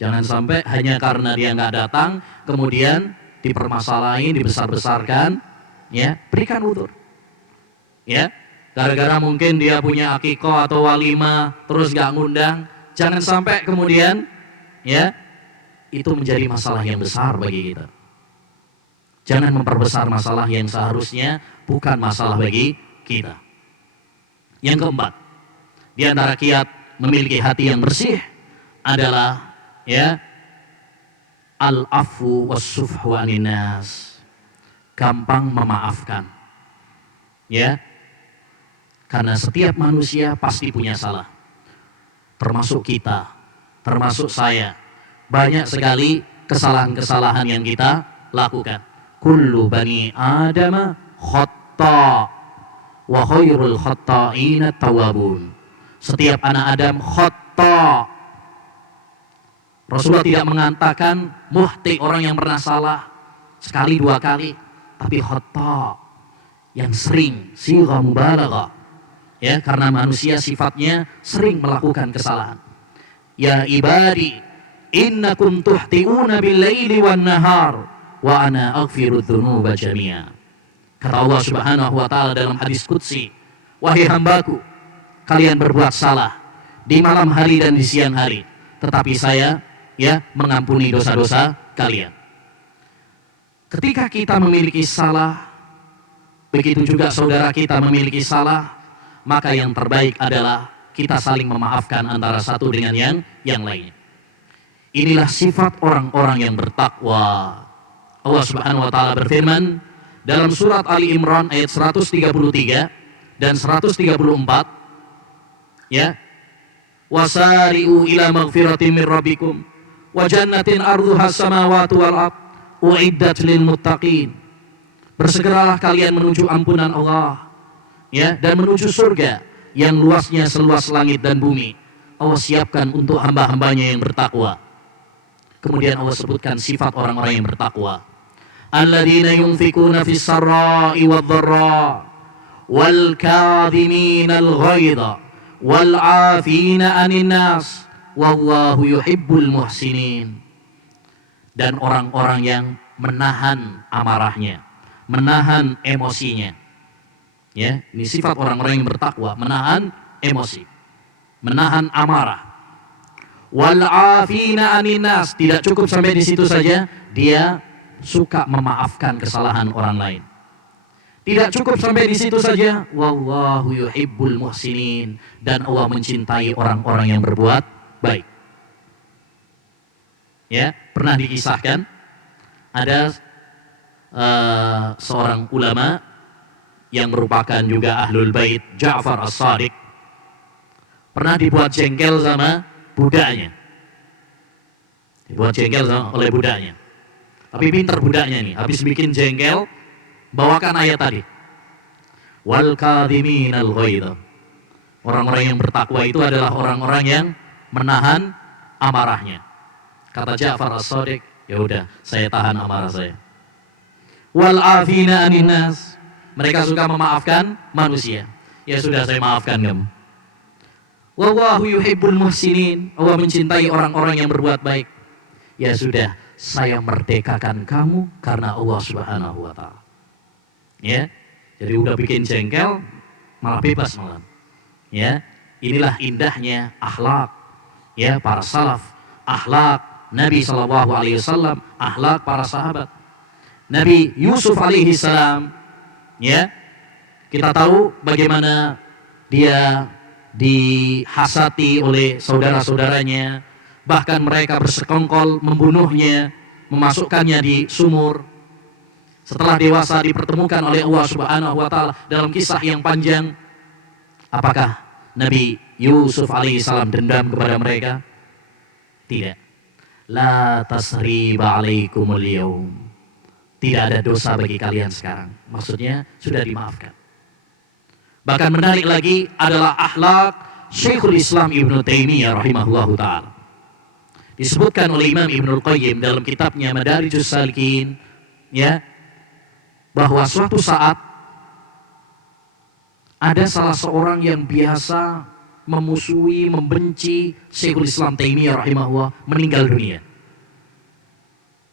Jangan sampai hanya karena dia nggak datang kemudian dipermasalahin, dibesar-besarkan, berikan udzur. Gara-gara mungkin dia punya akikah atau walimah terus gak ngundang, jangan sampai kemudian itu menjadi masalah yang besar bagi kita. Jangan memperbesar masalah yang seharusnya bukan masalah bagi kita. Yang keempat, di antara kiat memiliki hati yang bersih adalah al-afu was-sufhu anin nas, gampang memaafkan. Karena setiap manusia pasti punya salah. Termasuk kita, termasuk saya. Banyak sekali kesalahan-kesalahan yang kita lakukan. Kullu bani Adama khata' wa khairul khata'ina tawwabun. Setiap anak Adam khata'. Rasulullah tidak mengatakan muhti, orang yang pernah salah sekali dua kali, tapi khata', yang sering, sigha mubalaghah. Karena manusia sifatnya sering melakukan kesalahan. Ya ibadi, innakum tuhti'una bil-laili wan-nahar wa ana aghfiru dzunuba jami'a. Kata Allah Subhanahu wa taala dalam hadis qudsi, wahai hambaku, kalian berbuat salah di malam hari dan di siang hari, tetapi saya mengampuni dosa-dosa kalian. Ketika kita memiliki salah, begitu juga saudara kita memiliki salah, maka yang terbaik adalah kita saling memaafkan antara satu dengan yang lainnya. Inilah sifat orang-orang yang bertakwa. Allah Subhanahu wa taala berfirman dalam surat Ali Imran ayat 133 dan 134, wasari'u ila maghfiratin min rabbikum wa jannatin arduha as-samawati wal ard uiddat lil muttaqin. Bersegeralah kalian menuju ampunan Allah, ya, dan menuju surga yang luasnya seluas langit dan bumi. Allah siapkan untuk hamba-hambanya yang bertakwa. Kemudian Allah sebutkan sifat orang-orang yang bertakwa. Alladzina yunfikuna fis sarra'i wadh-dharra wal kadhimina al-ghaidha wal 'afina 'anil nas wallahu yuhibbul muhsinin. Dan orang-orang yang menahan amarahnya, menahan emosinya. Ya, ini sifat orang-orang yang bertakwa, menahan emosi, menahan amarah. Wal 'afina 'anil nas, tidak cukup sampai di situ saja, dia suka memaafkan kesalahan orang lain. Tidak cukup sampai di situ saja, wallahu yuhibbul muhsinin, dan Allah mencintai orang-orang yang berbuat baik. Ya, pernah dikisahkan ada seorang ulama yang merupakan juga ahlul bait, Ja'far As-Shadiq, pernah dibuat jengkel sama budaknya. Dibuat jengkel oleh budaknya. Tapi pintar budaknya nih, habis bikin jengkel, bawakan ayat tadi. Wal kadhiminal ghaidha. Orang-orang yang bertakwa itu adalah orang-orang yang menahan amarahnya. Kata Ja'far As-Shadiq, ya udah, saya tahan amarah saya. Wal 'afina 'anil nas. Mereka suka memaafkan manusia. Ya sudah, saya maafkan kamu. Wallahu yuhibbul muhsinin. Allah mencintai orang-orang yang berbuat baik. Ya sudah, saya merdekakan kamu karena Allah Subhanahu wa taala. Ya. Jadi udah bikin jengkel, malah bebas malah. Ya. Inilah indahnya akhlak, ya, para salaf, akhlak Nabi sallallahu alaihi wasallam, akhlak para sahabat. Nabi Yusuf alaihi salam, ya, kita tahu bagaimana dia dihasati oleh saudara-saudaranya, bahkan mereka bersekongkol membunuhnya, memasukkannya di sumur. Setelah dewasa dipertemukan oleh Allah Subhanahu wa taala dalam kisah yang panjang. Apakah Nabi Yusuf alaihi salam dendam kepada mereka? Tidak. La tasriba alaikumul yaum. Tidak ada dosa bagi kalian sekarang. Maksudnya sudah dimaafkan. Bahkan menarik lagi adalah akhlak Syekhul Islam Ibnu Taimiyah rahimahullahu ta'ala. Disebutkan oleh Imam Ibnul Qayyim dalam kitabnya Madarijus Salikin, ya, bahwa suatu saat ada salah seorang yang biasa memusuhi, membenci Syekhul Islam Taimiyah rahimahullah meninggal dunia.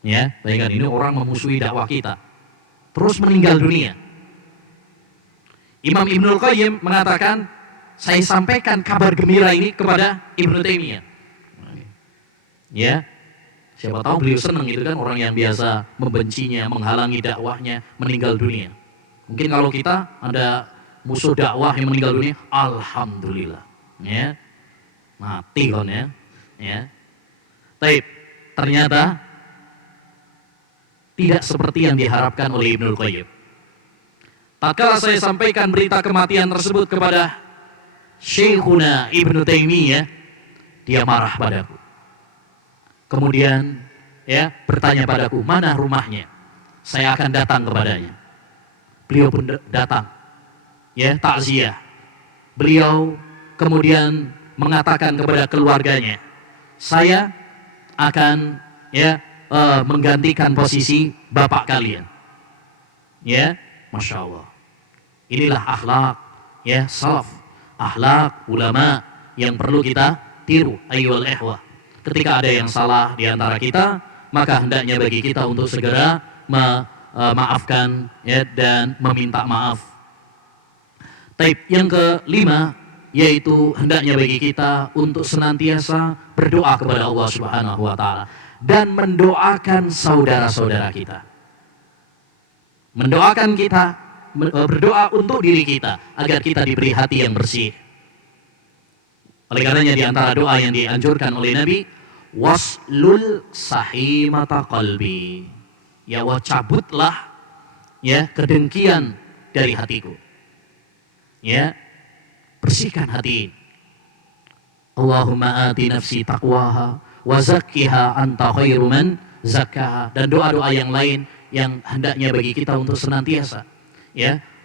Ya, bayangkan ini orang memusuhi dakwah kita, terus meninggal dunia. Imam Ibnul Qayyim mengatakan, saya sampaikan kabar gembira ini kepada Ibnu Taimiyah. Ya, siapa tahu beliau senang gitu kan, orang yang biasa membencinya, menghalangi dakwahnya, meninggal dunia. Mungkin kalau kita ada musuh dakwah yang meninggal dunia, alhamdulillah, ya, mati kon ya. Tapi ternyata tidak seperti yang diharapkan oleh Ibnul Qayyim. Tatkala saya sampaikan berita kematian tersebut kepada Syekhuna Ibnu Taimiyah, dia marah padaku. Kemudian, ya, bertanya padaku, mana rumahnya? Saya akan datang kepadanya. Beliau pun datang, ya, takziah. Beliau kemudian mengatakan kepada keluarganya, saya akan, ya, menggantikan posisi bapak kalian. Ya, Masya Allah. Inilah akhlak, ya, salaf, akhlak ulama yang perlu kita tiru, ayyuhal ikhwah. Ketika ada yang salah di antara kita, maka hendaknya bagi kita untuk segera memaafkan, ya, dan meminta maaf. Taib yang kelima, yaitu hendaknya bagi kita untuk senantiasa berdoa kepada Allah Subhanahu wa taala dan mendoakan saudara-saudara kita. Mendoakan kita, berdoa untuk diri kita agar kita diberi hati yang bersih. Oleh karenanya di antara doa yang dianjurkan oleh Nabi, waslul sahimata qalbi. Ya Allah, cabutlah, ya, kedengkian dari hatiku. Ya, bersihkan hati. Allahumma ati nafsi taqwaha wa zakkiha anta khairu man zakkaha, dan doa-doa yang lain yang hendaknya bagi kita untuk senantiasa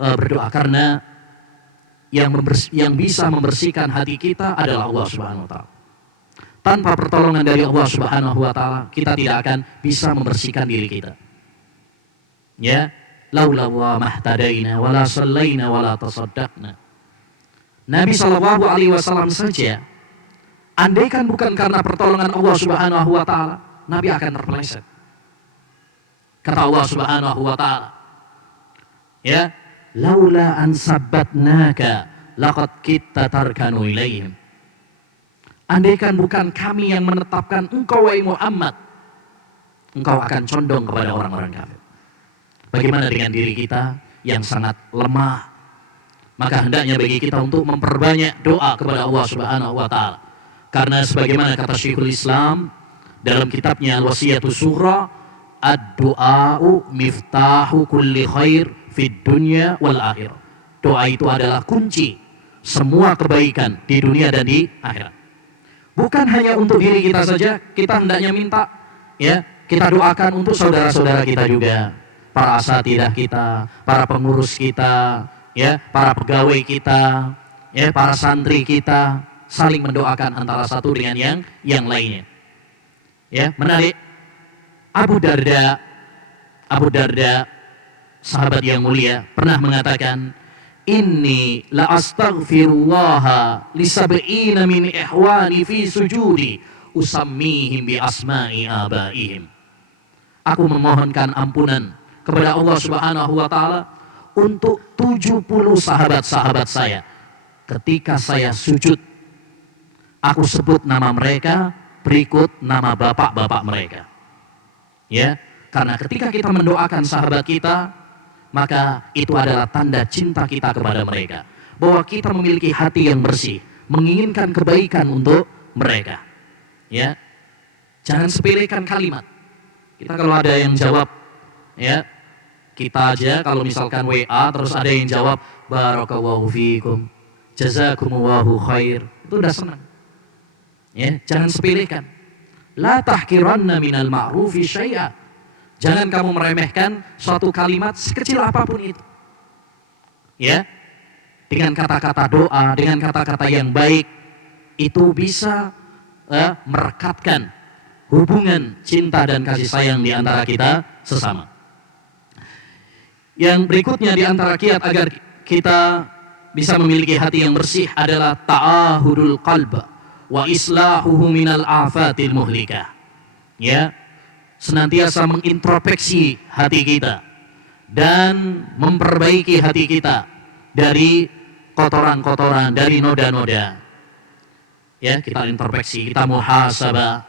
berdoa, karena yang bisa membersihkan hati kita adalah Allah Subhanahu wa taala. Tanpa pertolongan dari Allah Subhanahu wa taala, kita tidak akan bisa membersihkan diri kita. Ya, laula wa mahtadaina wala sallaina wala tasaddaqna. Nabi sallallahu alaihi wasallam saja, andaikan bukan karena pertolongan Allah Subhanahu wa taala, Nabi akan terpeleset. Kata Allah Subhanahu wa taala, ya, laula an sabbatnaka laqad kitta tarkanu ilaihim. Andaikan bukan kami yang menetapkan engkau wahai Muhammad, engkau akan condong kepada orang-orang kafir. Bagaimana dengan diri kita yang sangat lemah? Maka hendaknya bagi kita untuk memperbanyak doa kepada Allah Subhanahu wa taala. Karena sebagaimana kata Syekhul Islam dalam kitabnya Al-Wasiyatus Sughra, ad-du'a'u miftahu kulli khair fid dunya wal akhirah. Doa itu adalah kunci semua kebaikan di dunia dan di akhirat. Bukan hanya untuk diri kita saja, kita hendaknya minta, ya, kita doakan untuk saudara-saudara kita juga, para asatidah kita, para pengurus kita, ya, para pegawai kita, ya, para santri kita, saling mendoakan antara satu dengan yang lainnya. Ya, menarik. Abu Darda, sahabat yang mulia, pernah mengatakan, inni la astaghfirullaha li sab'ina min ihwani fi sujudi usammihim bi asma'i abaihim. Aku memohonkan ampunan kepada Allah Subhanahu wa taala untuk 70 sahabat-sahabat saya. Ketika saya sujud, aku sebut nama mereka berikut nama bapak-bapak mereka. Ya, karena ketika kita mendoakan sahabat kita, maka itu adalah tanda cinta kita kepada mereka, bahwa kita memiliki hati yang bersih, menginginkan kebaikan untuk mereka. Ya, jangan sepelekan kalimat. Kita kalau ada yang jawab, ya, kita aja kalau misalkan WA terus ada yang jawab barakallahu fiikum, jazakumullahu khair, itu udah senang. Ya, jangan sepelekan. La tahkiranna minal ma'rufi syai'a. Jangan kamu meremehkan suatu kalimat sekecil apapun itu. Ya, dengan kata-kata doa, dengan kata-kata yang baik, itu bisa merekatkan hubungan cinta dan kasih sayang di antara kita sesama. Yang berikutnya di antara kiat agar kita bisa memiliki hati yang bersih adalah ta'ahudul qalb wa islahuhu minal afatil muhlikah. Ya, senantiasa mengintrospeksi hati kita dan memperbaiki hati kita dari kotoran-kotoran, dari noda-noda. Ya, kita introspeksi, kita muhasabah,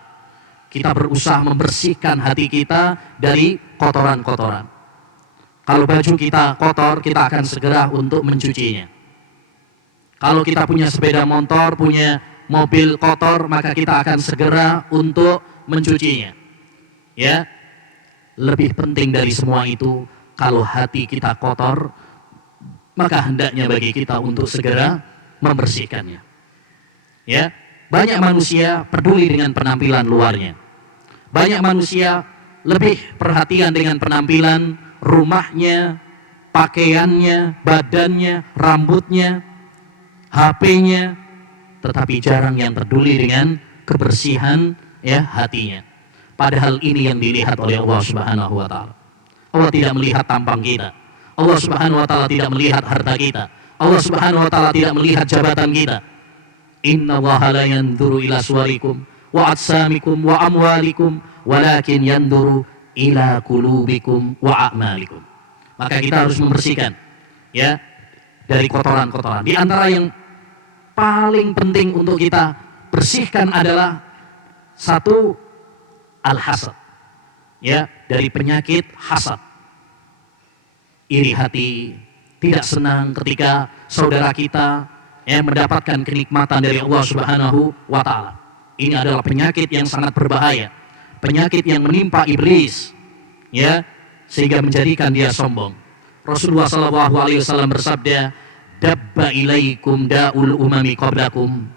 kita berusaha membersihkan hati kita dari kotoran-kotoran. Kalau baju kita kotor, kita akan segera untuk mencucinya. Kalau kita punya sepeda motor, punya mobil kotor, maka kita akan segera untuk mencucinya. Ya, lebih penting dari semua itu, kalau hati kita kotor, maka hendaknya bagi kita untuk segera membersihkannya. Ya, banyak manusia peduli dengan penampilan luarnya. Banyak manusia lebih perhatian dengan penampilan rumahnya, pakaiannya, badannya, rambutnya, HP-nya, tetapi jarang yang peduli dengan kebersihan, ya, hatinya. Padahal ini yang dilihat oleh Allah Subhanahu wa taala. Allah tidak melihat tampang kita. Allah Subhanahu wa taala tidak melihat harta kita. Allah Subhanahu wa taala tidak melihat jabatan kita. Innallaha la yanzuru ila suwarikum wa ajsamikum wa amwalikum walakin yanzuru ila qulubikum wa a'malikum. Maka kita harus membersihkan, ya, dari kotoran-kotoran. Di antara yang paling penting untuk kita bersihkan adalah satu, al-hasad, ya, dari penyakit hasad. Iri hati, tidak senang ketika saudara kita, ya, mendapatkan kenikmatan dari Allah Subhanahu wa taala. Ini adalah penyakit yang sangat berbahaya, penyakit yang menimpa iblis, ya, sehingga menjadikan dia sombong. Rasulullah sallallahu alaihi wasallam bersabda, dabba ilaikum da'ul umami qablakum,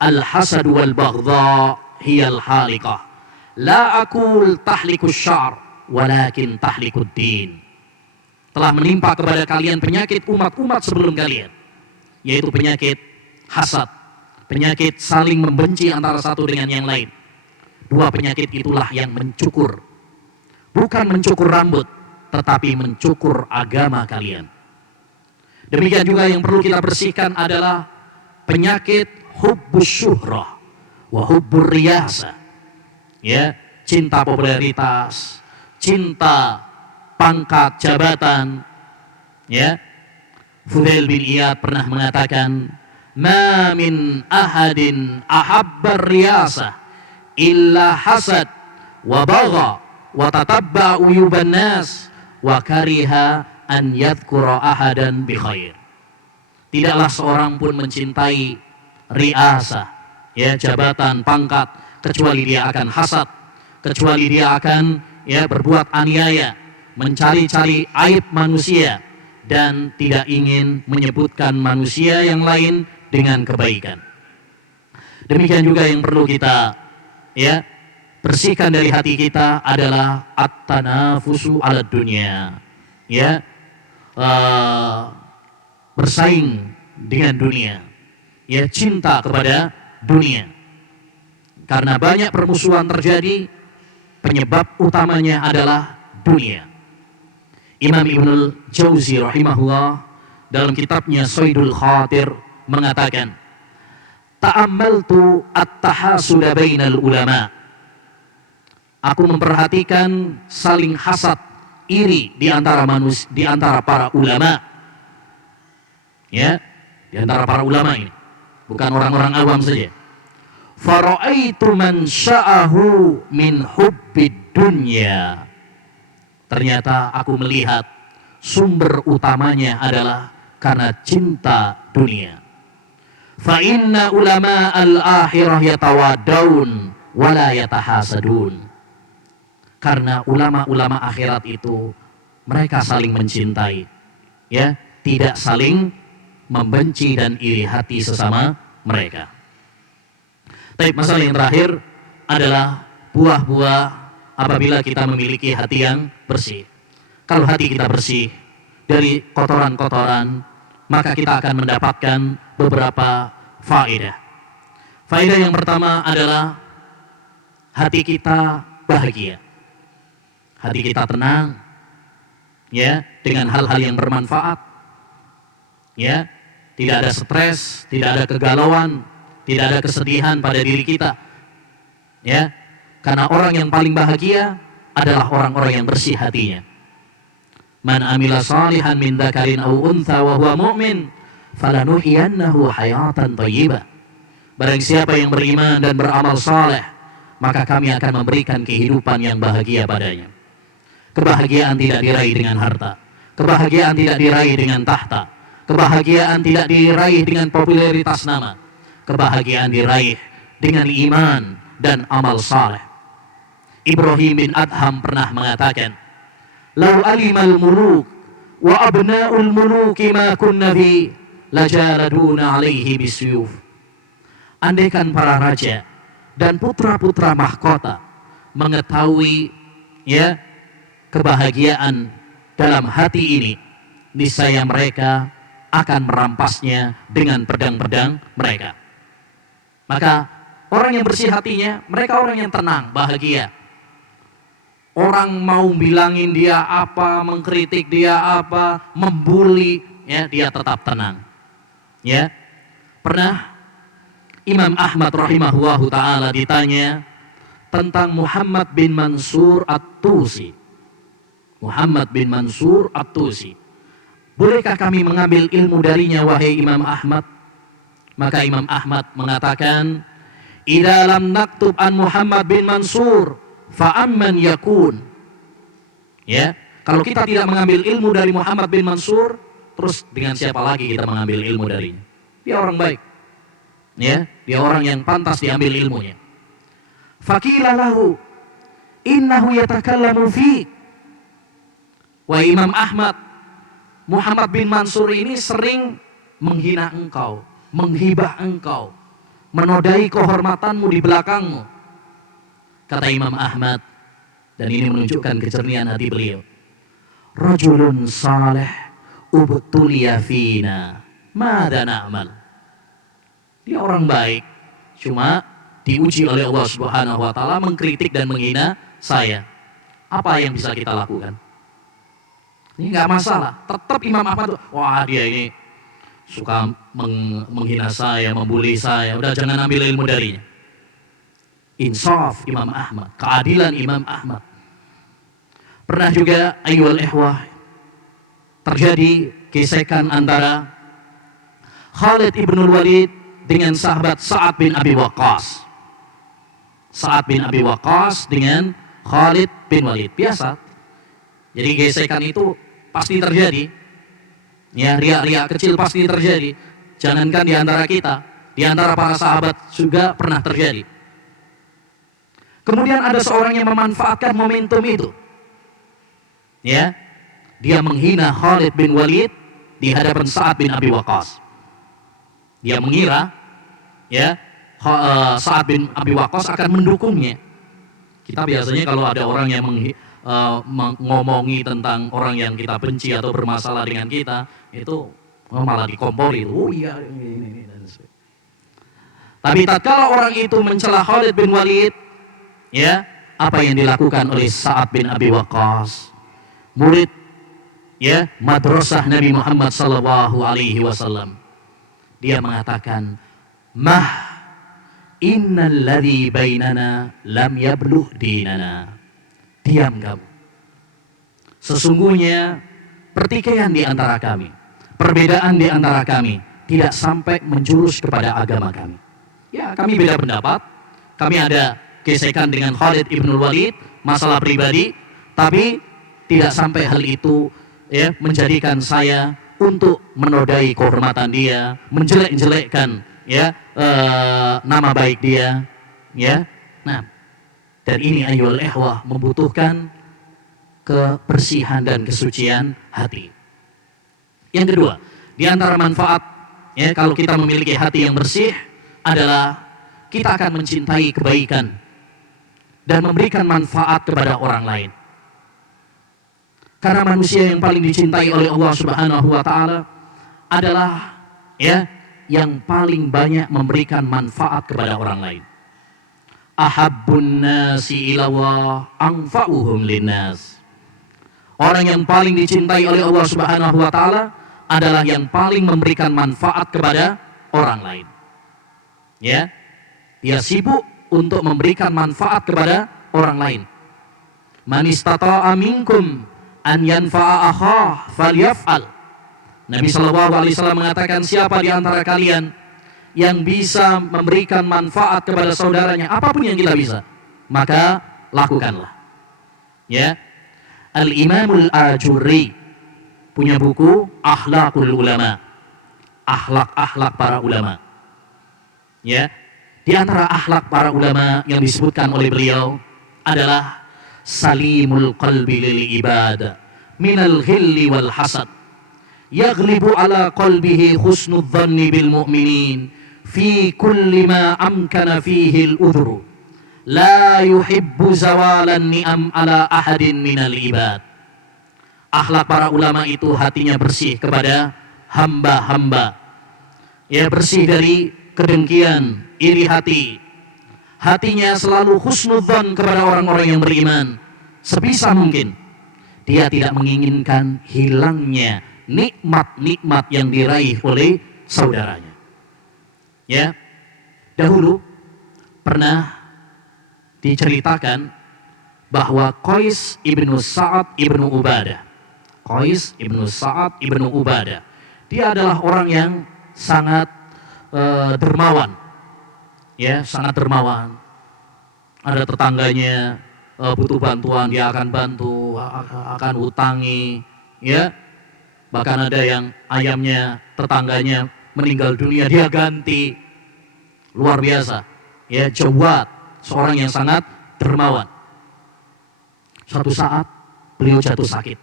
al-hasad wal baghdha hiyal haliqah. La akul tahlikus syar, walakin tahlikuddin. Telah menimpa kepada kalian penyakit umat-umat sebelum kalian, yaitu penyakit hasad, penyakit saling membenci antara satu dengan yang lain. Dua penyakit itulah yang mencukur, bukan mencukur rambut, tetapi mencukur agama kalian. Demikian juga yang perlu kita bersihkan adalah penyakit hubbus syuhrah wa hubbur riyasa. Ya, cinta popularitas, cinta pangkat jabatan. Ya, Fudail bin Iyad pernah mengatakan, "Ma min ahadin ahabbar riyasa illa hasad wa bagha wa tatabba uyuban nas wa kariha an yadhkura ahadan bi khair." Tidaklah seorang pun mencintai riasa, ya, jabatan, pangkat, kecuali dia akan hasad, kecuali dia akan, ya, berbuat aniaya, mencari-cari aib manusia, dan tidak ingin menyebutkan manusia yang lain dengan kebaikan. Demikian juga yang perlu kita, ya, bersihkan dari hati kita adalah at-tanafusu 'ala dunya, ya, bersaing dengan dunia, ya, cinta kepada dunia. Karena banyak permusuhan terjadi, penyebab utamanya adalah dunia. Imam Ibnul Jauzi rahimahullah dalam kitabnya Saidul Khatir mengatakan, "Ta'ammaltu at-tahasuda bainal ulama." Aku memperhatikan saling hasad, iri di antara manusia, di antara para ulama. Ya, di antara para ulama ini, bukan orang-orang awam saja. Fara'aitu man sya'ahu min hubbid dunya. Ternyata aku melihat sumber utamanya adalah karena cinta dunia. Fa inna ulama al-akhirah yatawadaun wa la yatahasadun. Karena ulama-ulama akhirat itu mereka saling mencintai, ya, tidak saling membenci dan iri hati sesama mereka. Tapi masalah yang terakhir adalah buah-buah apabila kita memiliki hati yang bersih. Kalau hati kita bersih dari kotoran-kotoran, maka kita akan mendapatkan beberapa faedah. Faedah yang pertama adalah hati kita bahagia. Hati kita tenang, ya, dengan hal-hal yang bermanfaat. Ya, tidak ada stres, tidak ada kegalauan, tidak ada kesedihan pada diri kita. Ya, karena orang yang paling bahagia adalah orang-orang yang bersih hatinya. Man amila salihan min dzakarin aw untha wa huwa mu'min falanuhyiyannahu hayatan thayyibah. Barang siapa yang beriman dan beramal saleh, maka kami akan memberikan kehidupan yang bahagia padanya. Kebahagiaan tidak diraih dengan harta, kebahagiaan tidak diraih dengan tahta, kebahagiaan tidak diraih dengan popularitas nama, kebahagiaan diraih dengan iman dan amal saleh. Ibrahim bin Adham pernah mengatakan, "Lau alimal muluk wa abna'ul muluki ma kunna fi lajaladuna alaihi bisyuf." Andaikan para raja dan putra-putra mahkota mengetahui, ya, kebahagiaan dalam hati ini, niscaya mereka akan merampasnya dengan pedang-pedang mereka. Maka orang yang bersih hatinya, mereka orang yang tenang, bahagia. Orang mau bilangin dia apa, mengkritik dia apa, membuli, ya, dia tetap tenang. Ya, pernah Imam Ahmad rahimahullahu ta'ala ditanya tentang Muhammad bin Mansur At-Tusi. Muhammad bin Mansur At-Tusi. Bolehkah kami mengambil ilmu darinya, wahai Imam Ahmad? Maka Imam Ahmad mengatakan, "Idza lam naktub an Muhammad bin Mansur, fa amman yakun." Ya, kalau kita tidak mengambil ilmu dari Muhammad bin Mansur, terus dengan siapa lagi kita mengambil ilmu darinya? Dia orang baik. Ya, dia orang yang pantas diambil ilmunya. Faqila lahu innahu yatakallamu fi. Wa Imam Ahmad, Muhammad bin Mansur ini sering menghina engkau, menghibah engkau, menodai kehormatanmu di belakangmu. Kata Imam Ahmad, Dan ini menunjukkan kecernihan hati beliau. Rajulun saleh ubtuliya fina mada na'mal. Dia orang baik, cuma diuji oleh Allah Subhanahu wa taala, mengkritik dan menghina saya. Apa yang bisa kita lakukan? Ini nggak masalah. Tetap Imam Ahmad, wah dia ini suka menghina saya, membuli saya. Udah jangan ambil ilmu darinya. Insaf Imam Ahmad, keadilan Imam Ahmad. Pernah juga ayyuhal ikhwah terjadi gesekan antara Khalid ibn Walid dengan sahabat Sa'ad bin Abi Waqqas. Sa'ad bin Abi Waqqas dengan Khalid bin Walid. Biasa. Jadi gesekan itu pasti terjadi. Ya, riak-riak kecil pasti terjadi. Jangankan di antara kita, di antara para sahabat juga pernah terjadi. Kemudian ada seorang yang memanfaatkan momentum itu. Ya, dia menghina Khalid bin Walid di hadapan Sa'ad bin Abi Waqqas. Dia mengira, ya, Sa'ad bin Abi Waqqas akan mendukungnya. Kita biasanya kalau ada orang yang ngomongi tentang orang yang kita benci atau bermasalah dengan kita, itu malah dikompori. Oh iya, ini. Tapi tatkala orang itu mencela Khalid bin Walid, ya, apa yang dilakukan oleh Sa'ad bin Abi Waqqas? Murid, ya, madrasah Nabi Muhammad sallallahu alaihi wasallam. Dia mengatakan, "Mah innal ladzi bainana lam yablugh dinana." Diam kamu. Sesungguhnya pertikaian di antara kami, perbedaan di antara kami tidak sampai menjurus kepada agama kami. Ya, kami beda pendapat. Kami ada gesekan dengan Khalid ibn Walid, masalah pribadi, tapi tidak sampai hal itu, ya, menjadikan saya untuk menodai kehormatan dia, menjelek-jelekkan, ya, nama baik dia, ya. Nah, dan ini ayyuhal ikhwah membutuhkan kebersihan dan kesucian hati. Yang kedua, di antara manfaat, ya, kalau kita memiliki hati yang bersih adalah kita akan mencintai kebaikan dan memberikan manfaat kepada orang lain. Karena manusia yang paling dicintai oleh Allah Subhanahu wa taala adalah, ya, yang paling banyak memberikan manfaat kepada orang lain. Ahabbun nasi ilallah anfa'uhum linnas. Orang yang paling dicintai oleh Allah Subhanahu wa taala adalah yang paling memberikan manfaat kepada orang lain. Ya. Dia sibuk untuk memberikan manfaat kepada orang lain. Man istata'a minkum an yanfa'a akhah falyaf'al. Nabi sallallahu alaihi wasallam mengatakan, siapa di antara kalian yang bisa memberikan manfaat kepada saudaranya, apapun yang kita bisa, maka lakukanlah. Ya. Al-Imamul Ajurri punya buku Akhlaqul Ulama. Akhlak-akhlak para ulama. Ya. Di antara akhlak para ulama yang disebutkan oleh beliau adalah salimul qalbi lil ibad minal ghilli wal hasad, yaghlibu ala qalbihi husnudh dhanni bil mu'minin fi kulli ma amkana fihi al udhru, la yuhibbu zawalan ni'am ala ahadin minal ibad. Akhlak para ulama itu hatinya bersih kepada hamba-hamba, ya, bersih dari kedengkian, iri hati. Hatinya selalu husnudzon kepada orang-orang yang beriman. Sebisa mungkin dia tidak menginginkan hilangnya nikmat-nikmat yang diraih oleh saudaranya. Ya, dahulu pernah diceritakan bahwa Qais ibnu Sa'ad ibnu Ubadah, Qais ibnu Sa'ad ibnu Ubadah, dia adalah orang yang sangat dermawan. Ya, sangat dermawan. Ada tetangganya butuh bantuan, dia akan bantu, akan utangi, ya. Bahkan ada yang ayamnya tetangganya meninggal dunia, dia ganti. Luar biasa. Ya, Jawad, seorang yang sangat dermawan. Suatu saat beliau jatuh sakit.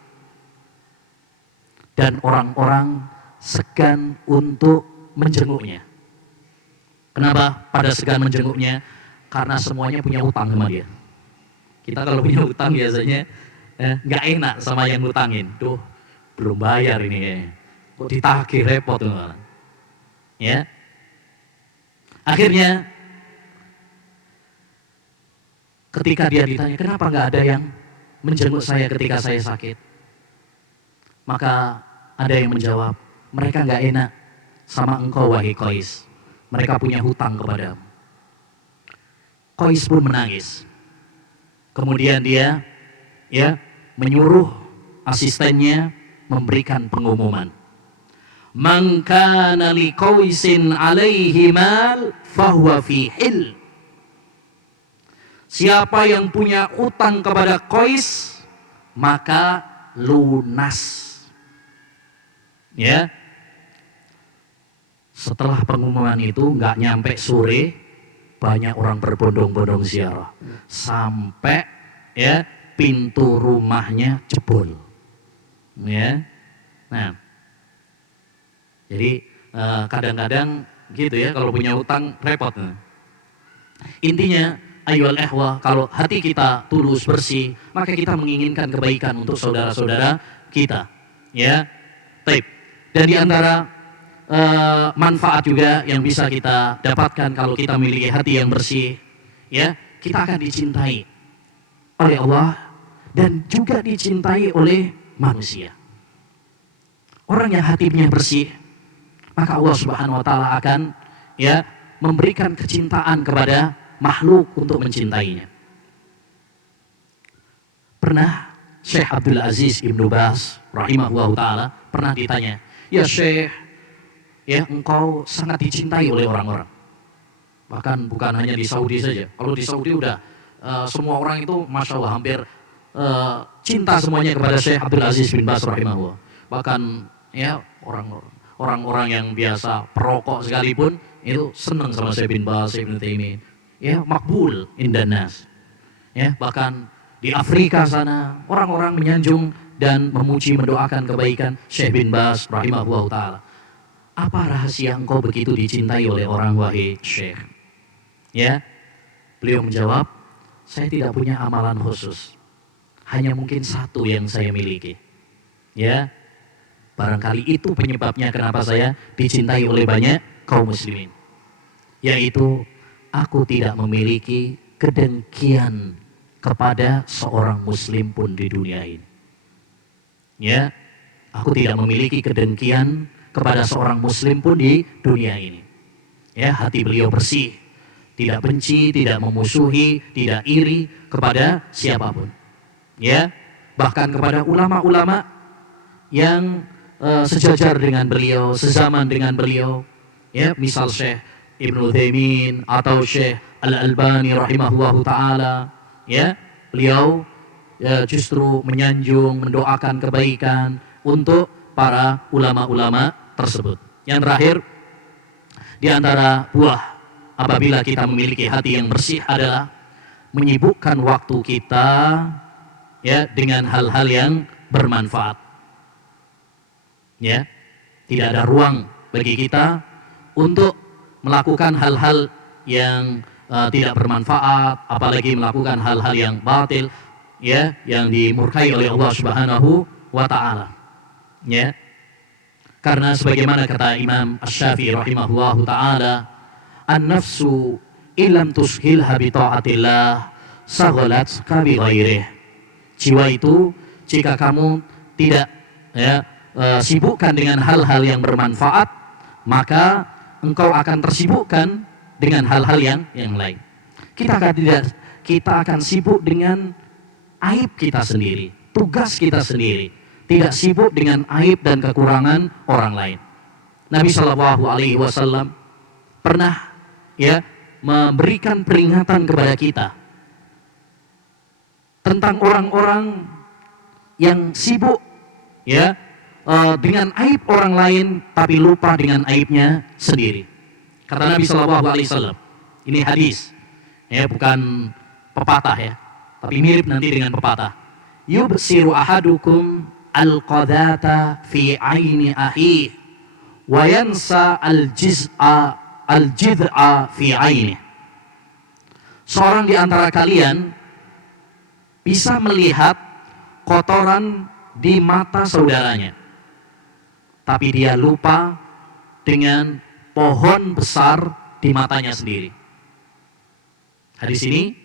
Dan orang-orang segan untuk menjenguknya. Kenapa pada segan menjenguknya? Karena semuanya punya utang sama dia. Kita kalau punya utang biasanya nggak enak sama yang ngutangin. Duh, belum bayar ini kayaknya. Kok ditagih, repot tuh. Ya. Akhirnya ketika dia ditanya, kenapa nggak ada yang menjenguk saya ketika saya sakit? Maka ada yang menjawab, mereka nggak enak sama engkau wahai Qais. Mereka punya hutang kepadamu. Qais pun menangis. Kemudian dia menyuruh asistennya memberikan pengumuman. Man kana li Qaisin alaihi mal fahuwa fi hil. Siapa yang punya utang kepada Qais, maka lunas. Ya. Setelah pengumuman itu nggak nyampe sore, banyak orang berbondong-bondong ziarah sampai pintu rumahnya jebol. Ya. Nah, jadi kadang-kadang gitu ya, kalau punya utang repot. Intinya, ayyuhal ikhwah, kalau hati kita tulus bersih, maka kita menginginkan kebaikan untuk saudara-saudara kita. Ya, taib. Dan di antara manfaat juga yang bisa kita dapatkan kalau kita memiliki hati yang bersih, ya, kita akan dicintai oleh Allah dan juga dicintai oleh manusia. Orang yang hatinya bersih, maka Allah Subhanahu wa taala akan memberikan kecintaan kepada makhluk untuk mencintainya. Pernah Syekh Abdul Aziz Ibnu Baz rahimahullah taala pernah ditanya, "Ya Syekh, engkau sangat dicintai oleh orang-orang." Bahkan bukan hanya di Saudi saja. Kalau di Saudi udah semua orang itu Masya Allah hampir cinta semuanya kepada Syekh Abdul Aziz bin Baz rahimahullah. Bahkan orang-orang yang biasa perokok sekalipun itu senang sama Syekh bin Baz, Ibnu Taimiyah. Makbul indan nas. Bahkan di Afrika sana orang-orang menyanjung dan memuji, mendoakan kebaikan Syekh bin Baz rahimahullah taala. Apa rahasia engkau begitu dicintai oleh orang, wahai Syekh? Beliau menjawab, saya tidak punya amalan khusus. Hanya mungkin satu yang saya miliki. Barangkali itu penyebabnya kenapa saya dicintai oleh banyak kaum muslimin. Yaitu, aku tidak memiliki kedengkian kepada seorang muslim pun di dunia ini. Aku tidak memiliki kedengkian kepada seorang muslim pun di dunia ini. Hati beliau bersih, tidak benci, tidak memusuhi, tidak iri kepada siapapun. Bahkan kepada ulama-ulama yang sejajar dengan beliau, sezaman dengan beliau, misal Syekh Ibnu Taimiyah atau Syekh Al-Albani rahimahullahu taala, beliau justru menyanjung, mendoakan kebaikan untuk para ulama-ulama tersebut. Yang terakhir, di antara buah apabila kita memiliki hati yang bersih adalah menyibukkan waktu kita dengan hal-hal yang bermanfaat. Tidak ada ruang bagi kita untuk melakukan hal-hal yang tidak bermanfaat, apalagi melakukan hal-hal yang batil, yang dimurkai oleh Allah Subhanahu wa taala. Karena sebagaimana kata Imam Asy-Syafi'i rahimahullahu taala, an-nafsu illam tushilha bi taatillah saghalat ka bi ghairih. Jiwa itu jika kamu tidak sibukkan dengan hal-hal yang bermanfaat, maka engkau akan tersibukkan dengan hal-hal yang lain. Kita akan sibuk dengan aib kita sendiri, tugas kita sendiri, tidak sibuk dengan aib dan kekurangan orang lain. Nabi Shallallahu Alaihi Wasallam pernah memberikan peringatan kepada kita tentang orang-orang yang sibuk dengan aib orang lain tapi lupa dengan aibnya sendiri. Kata Nabi Shallallahu Alaihi Wasallam, ini hadis, bukan pepatah tapi mirip nanti dengan pepatah. Yubsiru ahadukum al-qadata fi aini akhihi wa yansa al-jid'a fi aini. Seorang di antara kalian bisa melihat kotoran di mata saudaranya, tapi dia lupa dengan pohon besar di matanya sendiri. Hadis ini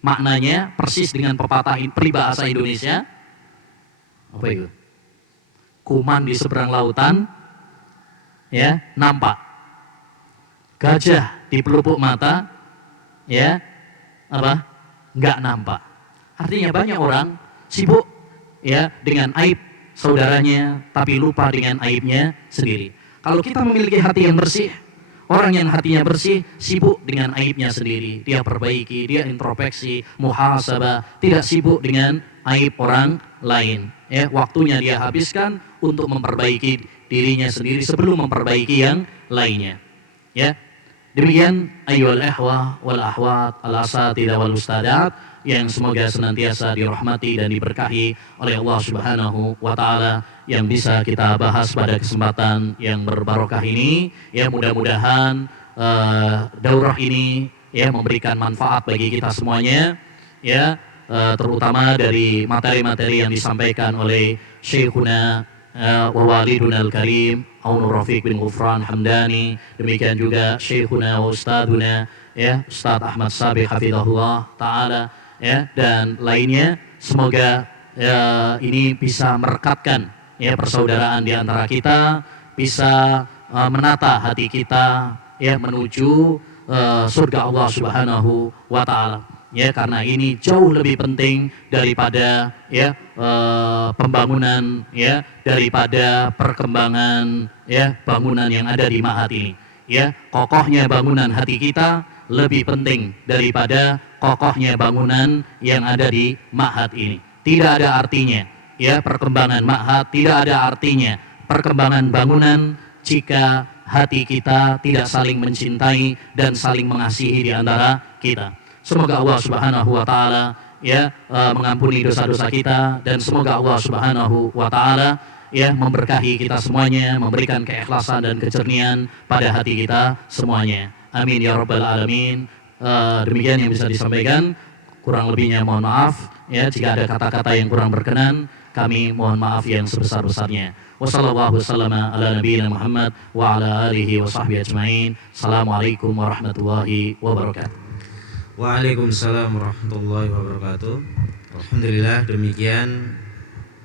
maknanya persis dengan pepatah peribahasa Indonesia. Apa itu? Kuman di seberang lautan ya nampak, gajah di pelupuk mata ya apa? Nggak nampak. Artinya banyak orang sibuk ya dengan aib saudaranya tapi lupa dengan aibnya sendiri. Kalau kita memiliki hati yang bersih, orang yang hatinya bersih sibuk dengan aibnya sendiri, dia perbaiki, dia introspeksi, muhasabah, tidak sibuk dengan aib orang lain. Ya, waktunya dia habiskan untuk memperbaiki dirinya sendiri sebelum memperbaiki yang lainnya. Ya, demikian ayyuhal ikhwah wal akhwat al asatidzah wal ustadzat yang semoga senantiasa dirahmati dan diberkahi oleh Allah Subhanahu wa taala yang bisa kita bahas pada kesempatan yang berbarokah ini. Ya, mudah-mudahan daurah ini ya memberikan manfaat bagi kita semuanya ya, terutama dari materi-materi yang disampaikan oleh Syekhuna wa waliduna al-karim Aunur Rafiq bin Ghufran Hamdani, demikian juga Syekhuna wa ustaduna ya Ustaz Ahmad Sabiq hafizahullah taala ya, dan lainnya. Semoga ya, ini bisa merekatkan ya persaudaraan di antara kita, bisa menata hati kita ya menuju surga Allah Subhanahu wa taala. Ya, karena ini jauh lebih penting daripada ya pembangunan ya, daripada perkembangan ya bangunan yang ada di Ma'had ini. Ya, kokohnya bangunan hati kita lebih penting daripada kokohnya bangunan yang ada di Ma'had ini. Tidak ada artinya ya perkembangan Ma'had, tidak ada artinya perkembangan bangunan jika hati kita tidak saling mencintai dan saling mengasihi di antara kita. Semoga Allah Subhanahu wa taala ya mengampuni dosa-dosa kita, dan semoga Allah Subhanahu wa taala ya memberkahi kita semuanya, memberikan keikhlasan dan kejernihan pada hati kita semuanya. Amin ya rabbal alamin. Demikian yang bisa disampaikan, kurang lebihnya mohon maaf ya, jika ada kata-kata yang kurang berkenan kami mohon maaf yang sebesar-besarnya. Wassallallahu wasallama ala nabiyina Muhammad wa ala alihi wa sahbihi ajmain. Assalamualaikum warahmatullahi wabarakatuh. Waalaikumsalam warahmatullahi wabarakatuh. Alhamdulillah, demikian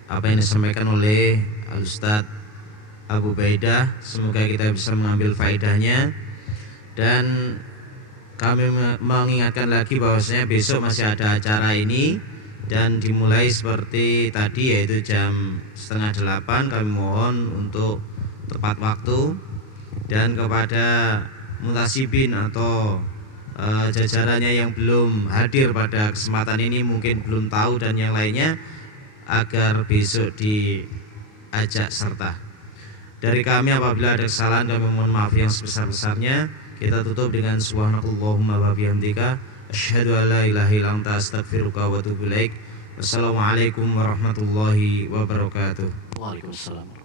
apa yang disampaikan oleh Al-Ustadz Abu Baidah. Semoga kita bisa mengambil faedahnya, dan kami mengingatkan lagi bahwasanya besok masih ada acara ini dan dimulai seperti tadi, yaitu jam 7:30. Kami mohon untuk tepat waktu, dan kepada mutasibin atau jajarannya yang belum hadir pada kesempatan ini, mungkin belum tahu dan yang lainnya, agar besok diajak serta. Dari kami apabila ada kesalahan kami mohon maaf yang sebesar-besarnya. Kita tutup dengan subhanakallahumma wa bihamdika asyhadu an la ilaha illa anta astaghfiruka wa atubu ilaik. Wassalamualaikum warahmatullahi wabarakatuh. Waalaikumsalam.